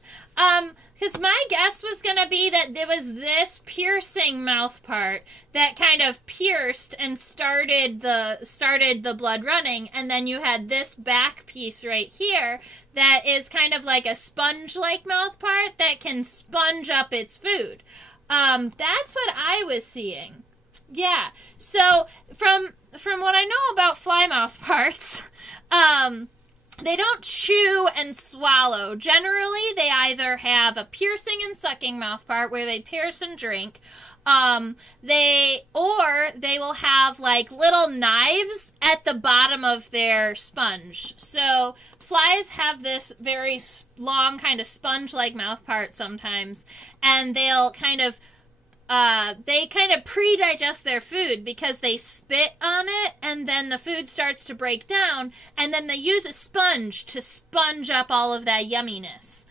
Because my guess was going to be that there was this piercing mouth part that kind of pierced and started the blood running, and then you had this back piece right here that is kind of like a sponge-like mouth part that can sponge up its food. That's what I was seeing. Yeah. So from what I know about fly mouth parts, they don't chew and swallow. Generally, they either have a piercing and sucking mouth part where they pierce and drink. They will have like little knives at the bottom of their sponge. So flies have this very long kind of sponge-like mouth part sometimes, and they'll kind of pre-digest their food because they spit on it and then the food starts to break down and then they use a sponge to sponge up all of that yumminess.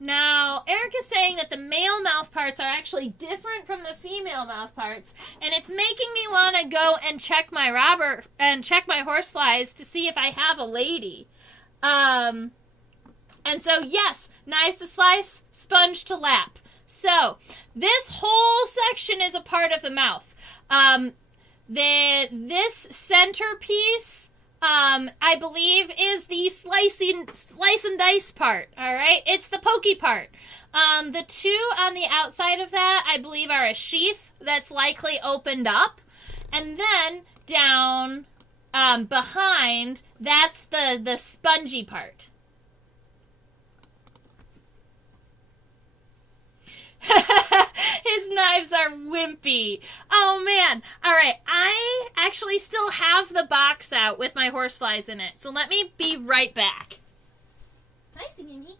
Now, Eric is saying that the male mouth parts are actually different from the female mouth parts, and it's making me want to go and check my horseflies to see if I have a lady. And so, yes, knives to slice, sponge to lap. So, this whole section is a part of the mouth. This centerpiece, I believe, is the slice and dice part, all right? It's the pokey part. The two on the outside of that, I believe, are a sheath that's likely opened up. And then down behind, that's the spongy part. His knives are wimpy. Oh, man. All right. I actually still have the box out with my horseflies in it. So let me be right back. Hi, Singini.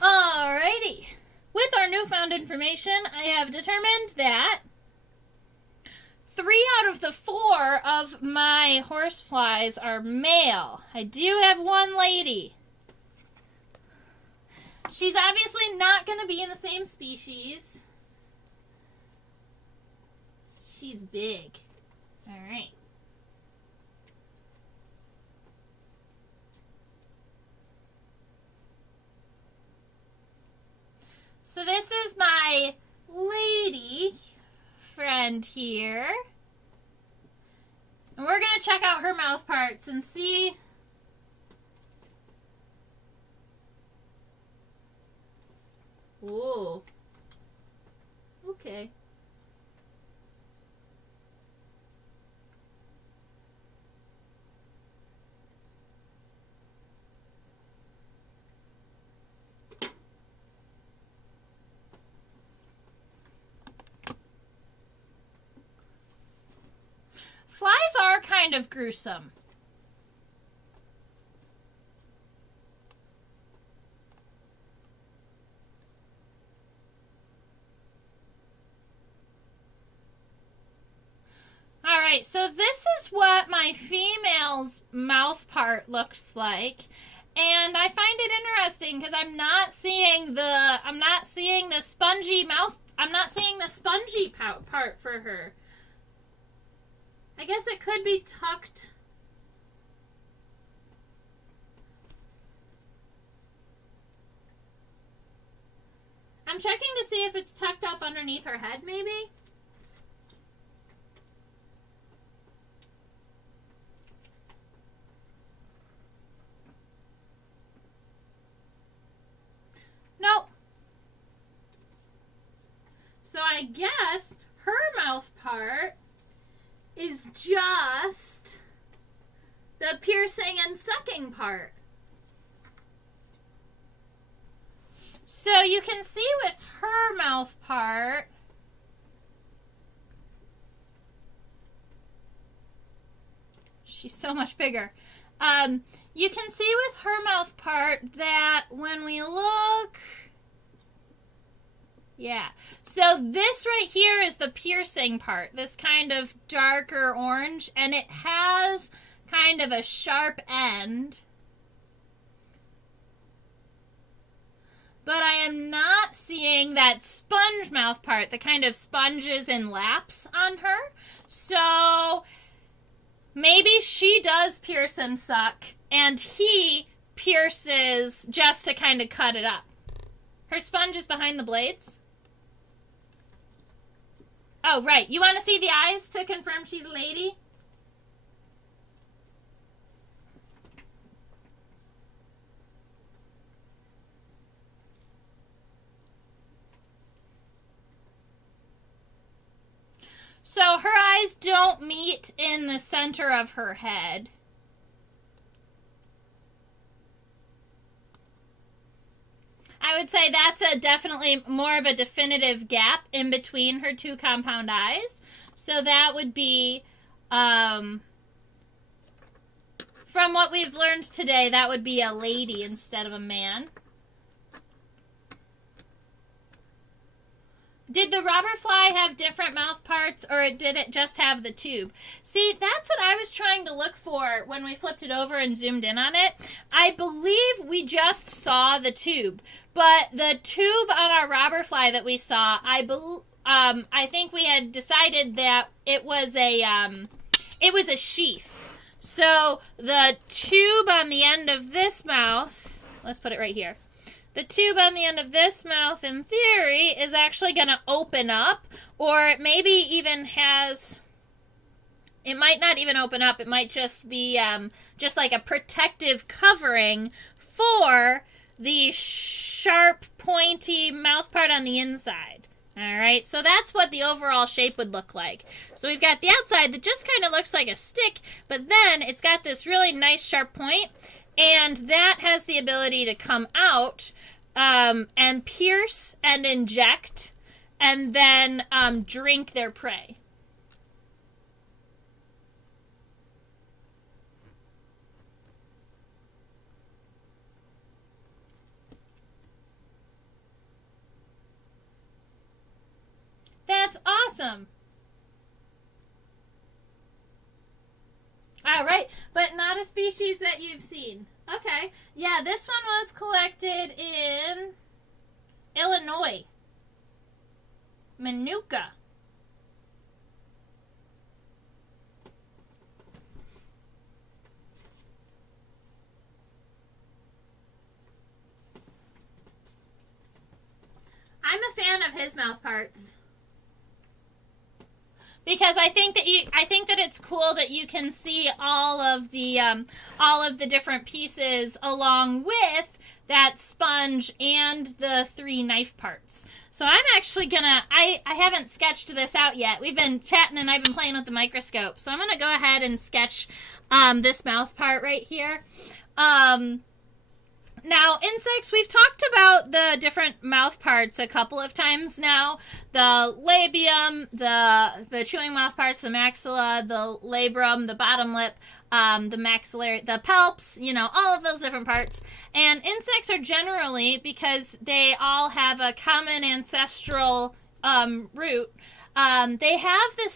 Alrighty. With our newfound information, I have determined that 3 out of the 4 of my horseflies are male. I do have one lady. She's obviously not going to be in the same species. She's big. All right. So this is my lady friend here. And we're going to check out her mouth parts and see. Whoa. Okay. Flies are kind of gruesome. Alright, so this is what my female's mouth part looks like. And I find it interesting because I'm not seeing the spongy mouth, I'm not seeing the spongy part for her. I guess it could be tucked. I'm checking to see if it's tucked up underneath her head, maybe. Nope. So I guess her mouth part is just the piercing and sucking part. So you can see with her mouth part, she's so much bigger. You can see with her mouth part that when we look, yeah. So this right here is the piercing part, this kind of darker orange, and it has kind of a sharp end. But I am not seeing that sponge mouth part, the kind of sponges and laps on her. So maybe she does pierce and suck, and he pierces just to kind of cut it up. Her sponge is behind the blades. Oh, right. You want to see the eyes to confirm she's a lady? So her eyes don't meet in the center of her head. I would say that's definitely more of a definitive gap in between her two compound eyes. So that would be, from what we've learned today, that would be a lady instead of a man. Did the robber fly have different mouth parts, or did it just have the tube? See, that's what I was trying to look for when we flipped it over and zoomed in on it. I believe we just saw the tube, but the tube on our robber fly that we saw, I think we had decided that it was a sheath. So the tube on the end of this mouth, let's put it right here. The tube on the end of this mouth, in theory, is actually going to open up, or it maybe even has, it might not even open up, it might just be just like a protective covering for the sharp, pointy mouth part on the inside. Alright, so that's what the overall shape would look like. So we've got the outside that just kind of looks like a stick, but then it's got this really nice sharp point, and that has the ability to come out and pierce and inject and then drink their prey. That's awesome. All right, but not a species that you've seen. Okay, yeah, this one was collected in Illinois. Manuka. I'm a fan of his mouth parts. Because I think that it's cool that you can see all of the different pieces along with that sponge and the 3 knife parts. So I'm actually gonna, I haven't sketched this out yet. We've been chatting and I've been playing with the microscope. So I'm gonna go ahead and sketch this mouth part right here. Now, insects, we've talked about the different mouth parts a couple of times now. The labium, the chewing mouth parts, the maxilla, the labrum, the bottom lip, the maxillary, the palps, you know, all of those different parts. And insects are generally, because they all have a common ancestral root, they have the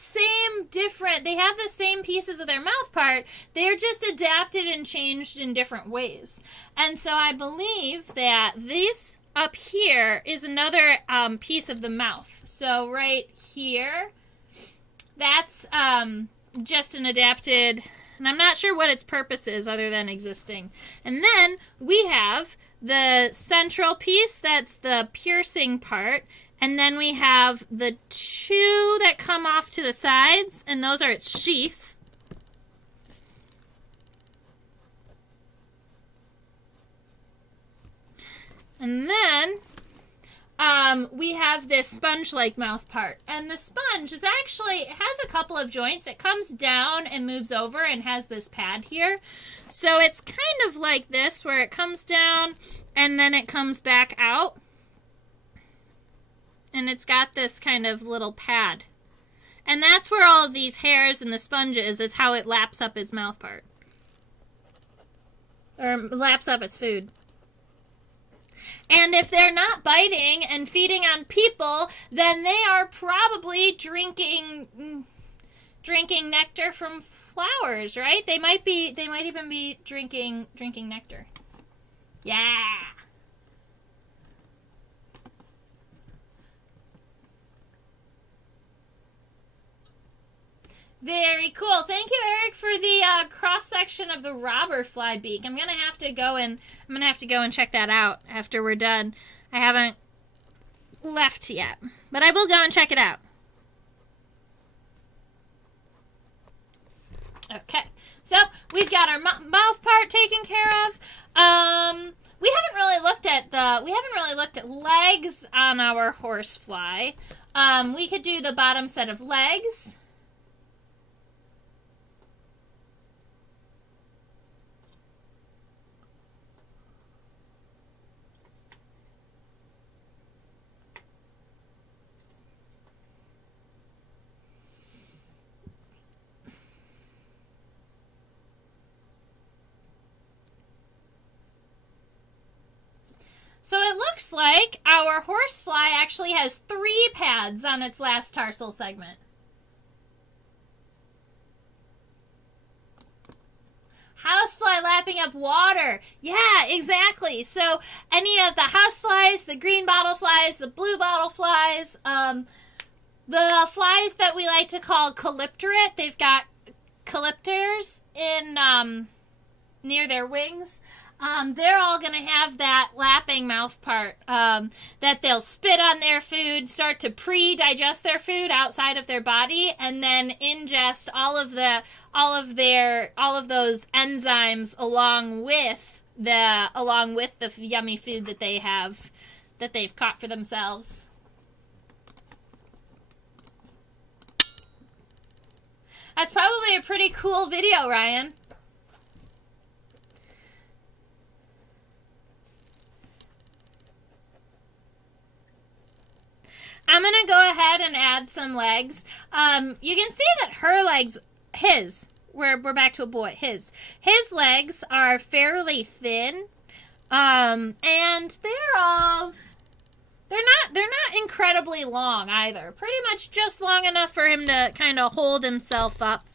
same pieces of their mouth part. They're just adapted and changed in different ways. And so I believe that this up here is another piece of the mouth. So right here, that's just an adapted, and I'm not sure what its purpose is other than existing. And then we have the central piece, that's the piercing part. And then we have the 2 that come off to the sides, and those are its sheath. And then we have this sponge-like mouth part. And the sponge is actually, it has a couple of joints. It comes down and moves over and has this pad here. So it's kind of like this, where it comes down and then it comes back out. And it's got this kind of little pad. And that's where all of these hairs and the sponge is. It's how it laps up his mouth part. Or laps up its food. And if they're not biting and feeding on people, then they are probably drinking nectar from flowers, right? They might even be drinking nectar. Yeah. Very cool. Thank you, Eric, for the cross section of the robber fly beak. I'm gonna have to go and check that out after we're done. I haven't left yet, but I will go and check it out. Okay, so we've got our mouth part taken care of. We haven't really looked at legs on our horsefly. We could do the bottom set of legs. So it looks looks like our horsefly actually has 3 pads on its last tarsal segment. Housefly lapping up water. Yeah, exactly. So any of the houseflies, the green bottleflies, the blue bottleflies, the flies that we like to call calypterate, they've got calypters in near their wings. They're all going to have that lapping mouth part that they'll spit on their food, start to pre-digest their food outside of their body, and then ingest all of those enzymes along with the yummy food that they've caught for themselves. That's probably a pretty cool video, Ryan. I'm going to go ahead and add some legs. You can see that her legs, we're back to a boy, his legs are fairly thin, and they're not incredibly long either. Pretty much just long enough for him to kind of hold himself up.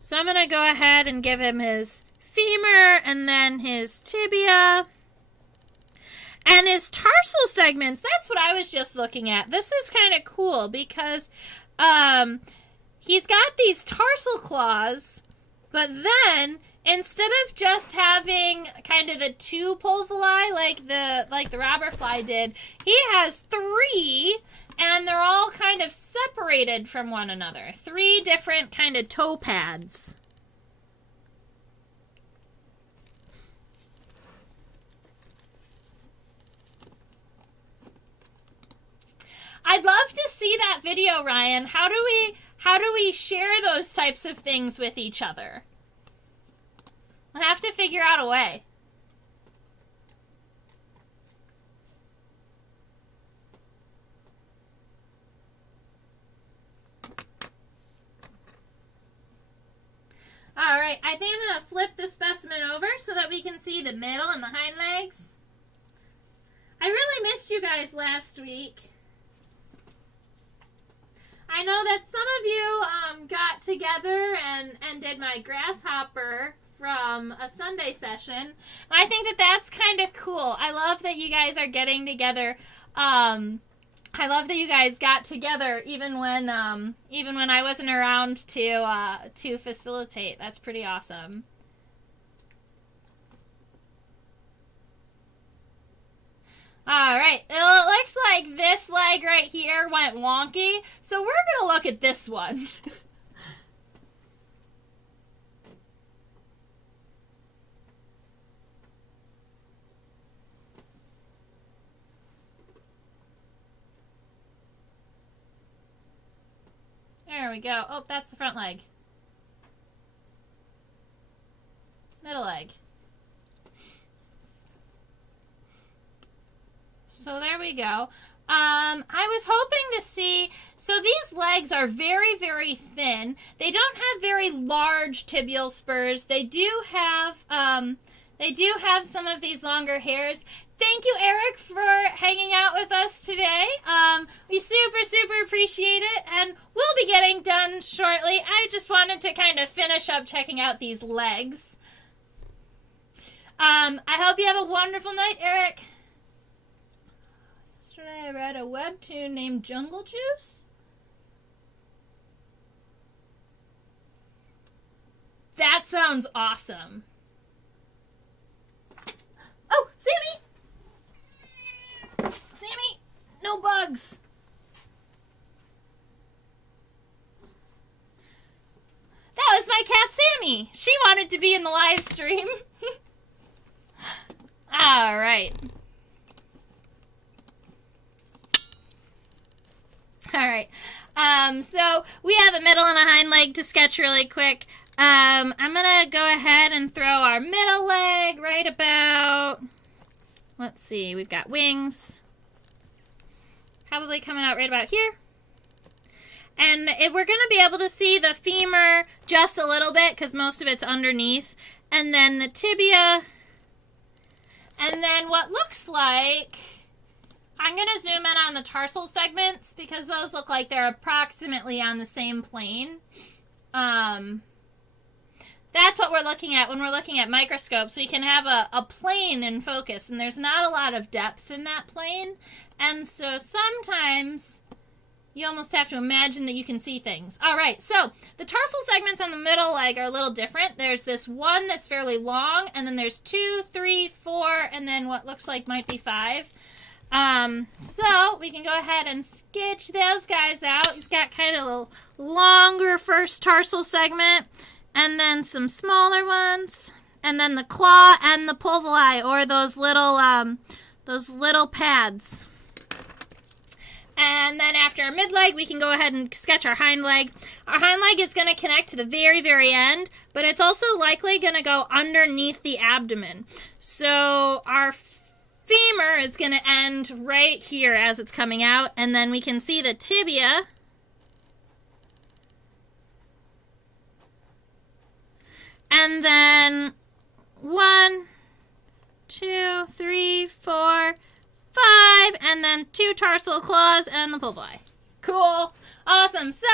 So I'm going to go ahead and give him his femur and then his tibia. And his tarsal segments, that's what I was just looking at. This is kind of cool because he's got these tarsal claws, but then instead of just having kind of the 2 pulvili like the robber fly did, he has 3, and they're all kind of separated from one another. 3 different kind of toe pads. I'd love to see that video, Ryan. How do we share those types of things with each other? We'll have to figure out a way. All right, I think I'm going to flip the specimen over so that we can see the middle and the hind legs. I really missed you guys last week. I know that some of you got together and did my grasshopper from a Sunday session. I think that that's kind of cool. I love that you guys are getting together. I love that you guys got together even when I wasn't around to facilitate. That's pretty awesome. All right, well, it looks like this leg right here went wonky, so we're going to look at this one. There we go. Oh, that's the front leg. Middle leg. So there we go. I was hoping to see, so these legs are very, very thin. They don't have very large tibial spurs. They do have some of these longer hairs. Thank you, Eric, for hanging out with us today. We super, super appreciate it, and we'll be getting done shortly. I just wanted to kind of finish up checking out these legs. I hope you have a wonderful night, Eric. Yesterday I read a webtoon named Jungle Juice. That sounds awesome. Oh, Sammy! Sammy, no bugs. That was my cat Sammy. She wanted to be in the live stream. All right. All right. So we have a middle and a hind leg to sketch really quick. I'm going to go ahead and throw our middle leg right about, let's see, we've got wings. Probably coming out right about here. And we're going to be able to see the femur just a little bit because most of it's underneath. And then the tibia. And then what looks like I'm going to zoom in on the tarsal segments because those look like they're approximately on the same plane. That's what we're looking at when we're looking at microscopes. We can have a plane in focus, and there's not a lot of depth in that plane. And so sometimes you almost have to imagine that you can see things. All right, so the tarsal segments on the middle leg are a little different. There's this one that's fairly long, and then there's 2, 3, 4, and then what looks like might be 5. So we can go ahead and sketch those guys out. He's got kind of a longer first tarsal segment, and then some smaller ones, and then the claw and the pulvili, or those little pads. And then after our mid leg, we can go ahead and sketch our hind leg. Our hind leg is going to connect to the very, very end, but it's also likely going to go underneath the abdomen. So our femur is going to end right here as it's coming out, and then we can see the tibia. And then 1, 2, 3, 4, 5, and then 2 tarsal claws and the pulvili. Cool. Awesome. So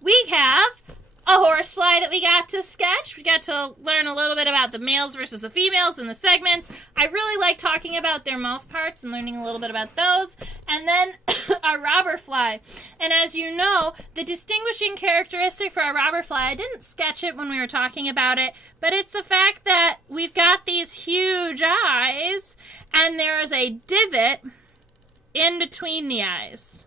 we have a horsefly that we got to sketch. We got to learn a little bit about the males versus the females and the segments. I really like talking about their mouth parts and learning a little bit about those. And then our robber fly. And as you know, the distinguishing characteristic for our robber fly, I didn't sketch it when we were talking about it, but it's the fact that we've got these huge eyes and there is a divot in between the eyes.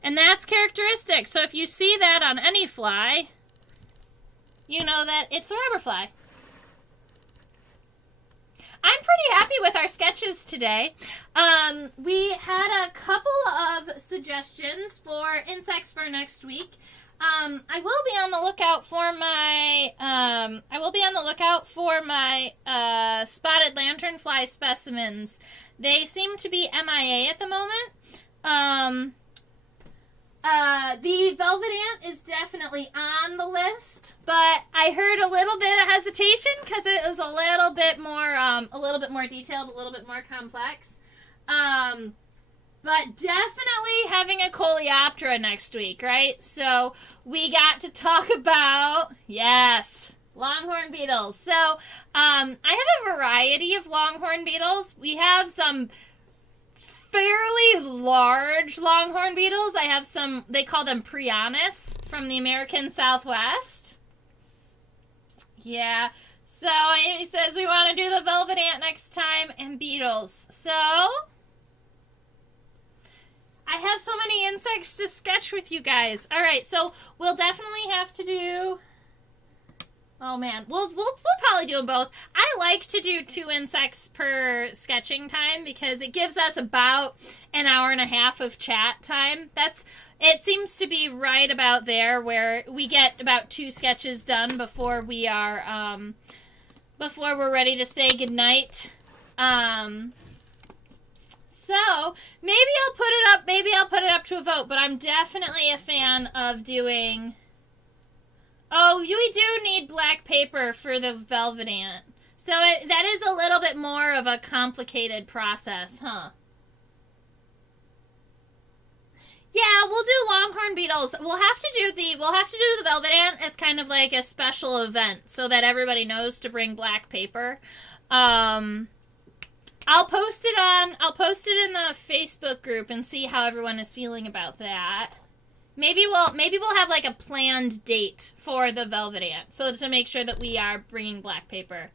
And that's characteristic. So if you see that on any fly, you know that it's a robber fly. I'm pretty happy with our sketches today. We had a couple of suggestions for insects for next week. I will be on the lookout for my spotted lanternfly specimens. They seem to be MIA at the moment. The velvet ant is definitely on the list, but I heard a little bit of hesitation because it was a little bit more detailed, a little bit more complex. But definitely having a coleoptera next week, right? So we got to talk about, yes, longhorn beetles. So I have a variety of longhorn beetles. We have some fairly large longhorn beetles. I have some, they call them Prianus from the American Southwest. Yeah, so Amy says we want to do the velvet ant next time and beetles. So I have so many insects to sketch with you guys. All right, so we'll definitely have to do, oh man, we'll probably do them both. I like to do 2 insects per sketching time because it gives us about an hour and a half of chat time. It seems to be right about there where we get about 2 sketches done before we are before we're ready to say goodnight. So maybe I'll put it up to a vote, but I'm definitely a fan of doing. Oh, we do need black paper for the velvet ant. So that is a little bit more of a complicated process, huh? Yeah, we'll do longhorn beetles. We'll have to do the velvet ant as kind of like a special event so that everybody knows to bring black paper. I'll post it in the Facebook group and see how everyone is feeling about that. Maybe we'll have like a planned date for the velvet ant, so to make sure that we are bringing black paper.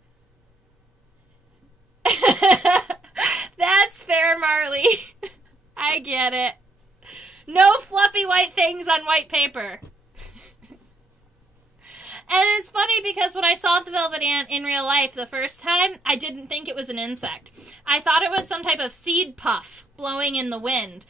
That's fair, Marley. I get it. No fluffy white things on white paper. And it's funny because when I saw the velvet ant in real life the first time, I didn't think it was an insect. I thought it was some type of seed puff blowing in the wind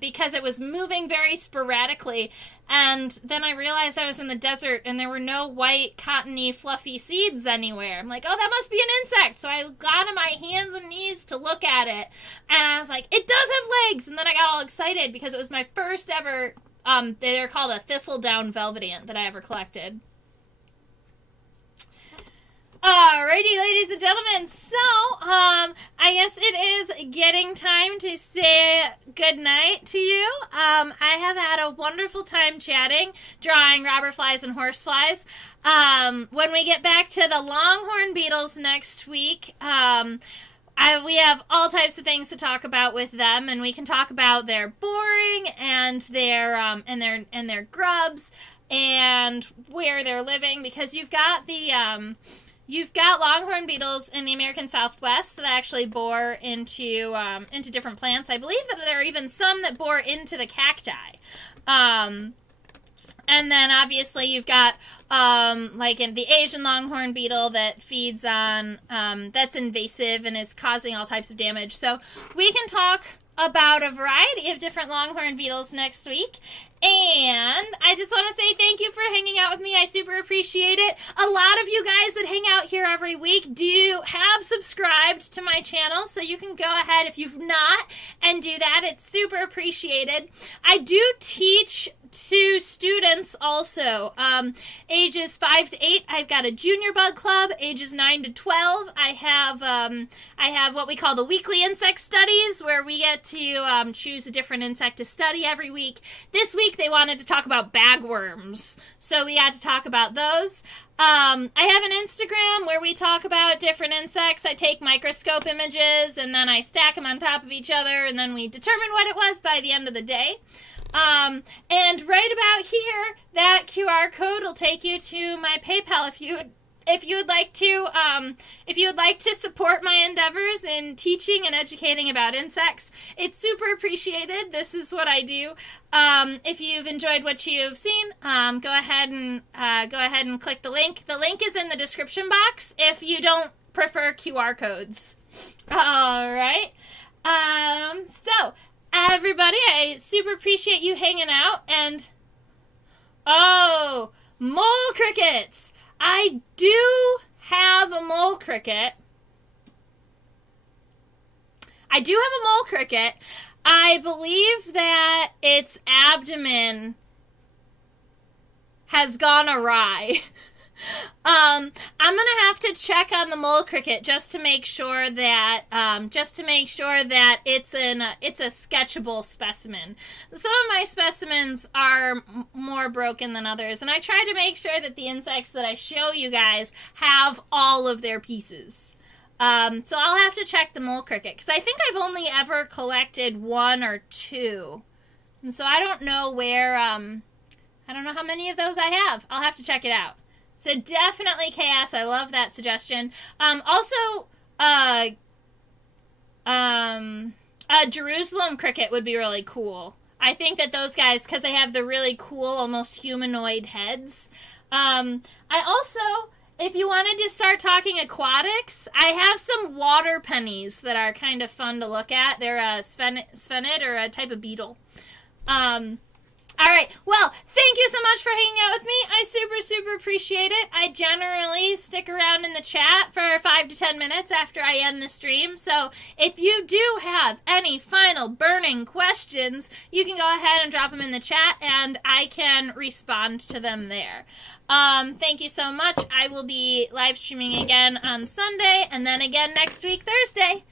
because it was moving very sporadically. And then I realized I was in the desert and there were no white, cottony, fluffy seeds anywhere. I'm like, oh, that must be an insect. So I got on my hands and knees to look at it. And I was like, it does have legs. And then I got all excited because it was my first ever, they're called a thistledown velvet ant that I ever collected. Alrighty, ladies and gentlemen, so, I guess it is getting time to say good night to you. I have had a wonderful time chatting, drawing robber flies and horse flies. When we get back to the Longhorn Beetles next week, we have all types of things to talk about with them, and we can talk about their boring and their grubs and where they're living, because you've got longhorn beetles in the American Southwest that actually bore into different plants. I believe that there are even some that bore into the cacti. And then obviously you've got like in the Asian longhorn beetle that feeds on that's invasive and is causing all types of damage. So we can talk about a variety of different longhorn beetles next week. And I just want to say thank you for hanging out with me. I super appreciate it. A lot of you guys that hang out here every week have subscribed to my channel, so you can go ahead if you've not and do that. It's super appreciated. I do teach to students also, ages 5 to 8. I've got a junior bug club. Ages 9 to 12. I have what we call the weekly insect studies, where we get to choose a different insect to study every week. This week they wanted to talk about bagworms, so we had to talk about those. I have an Instagram where we talk about different insects. I take microscope images and then I stack them on top of each other, and then we determine what it was by the end of the day. And right about here, that QR code will take you to my PayPal if you would like to support my endeavors in teaching and educating about insects. It's super appreciated. This is what I do. If you've enjoyed what you've seen, go ahead and click the link. The link is in the description box if you don't prefer QR codes. All right. So everybody, I super appreciate you hanging out. And mole crickets. I do have a mole cricket. I believe that its abdomen has gone awry. I'm gonna have to check on the mole cricket just to make sure that it's a sketchable specimen. Some of my specimens are more broken than others, and I try to make sure that the insects that I show you guys have all of their pieces. So I'll have to check the mole cricket, because I think I've only ever collected 1 or 2, and so I don't know where. I don't know how many of those I have. I'll have to check it out. So definitely chaos. I love that suggestion. Also, a Jerusalem cricket would be really cool. I think that those guys, because they have the really cool, almost humanoid heads. I also, if you wanted to start talking aquatics, I have some water pennies that are kind of fun to look at. They're a sphenid, or a type of beetle. All right, well, thank you so much for hanging out with me. I super, super appreciate it. I generally stick around in the chat for 5 to 10 minutes after I end the stream. So if you do have any final burning questions, you can go ahead and drop them in the chat, and I can respond to them there. Thank you so much. I will be live streaming again on Sunday, and then again next week, Thursday.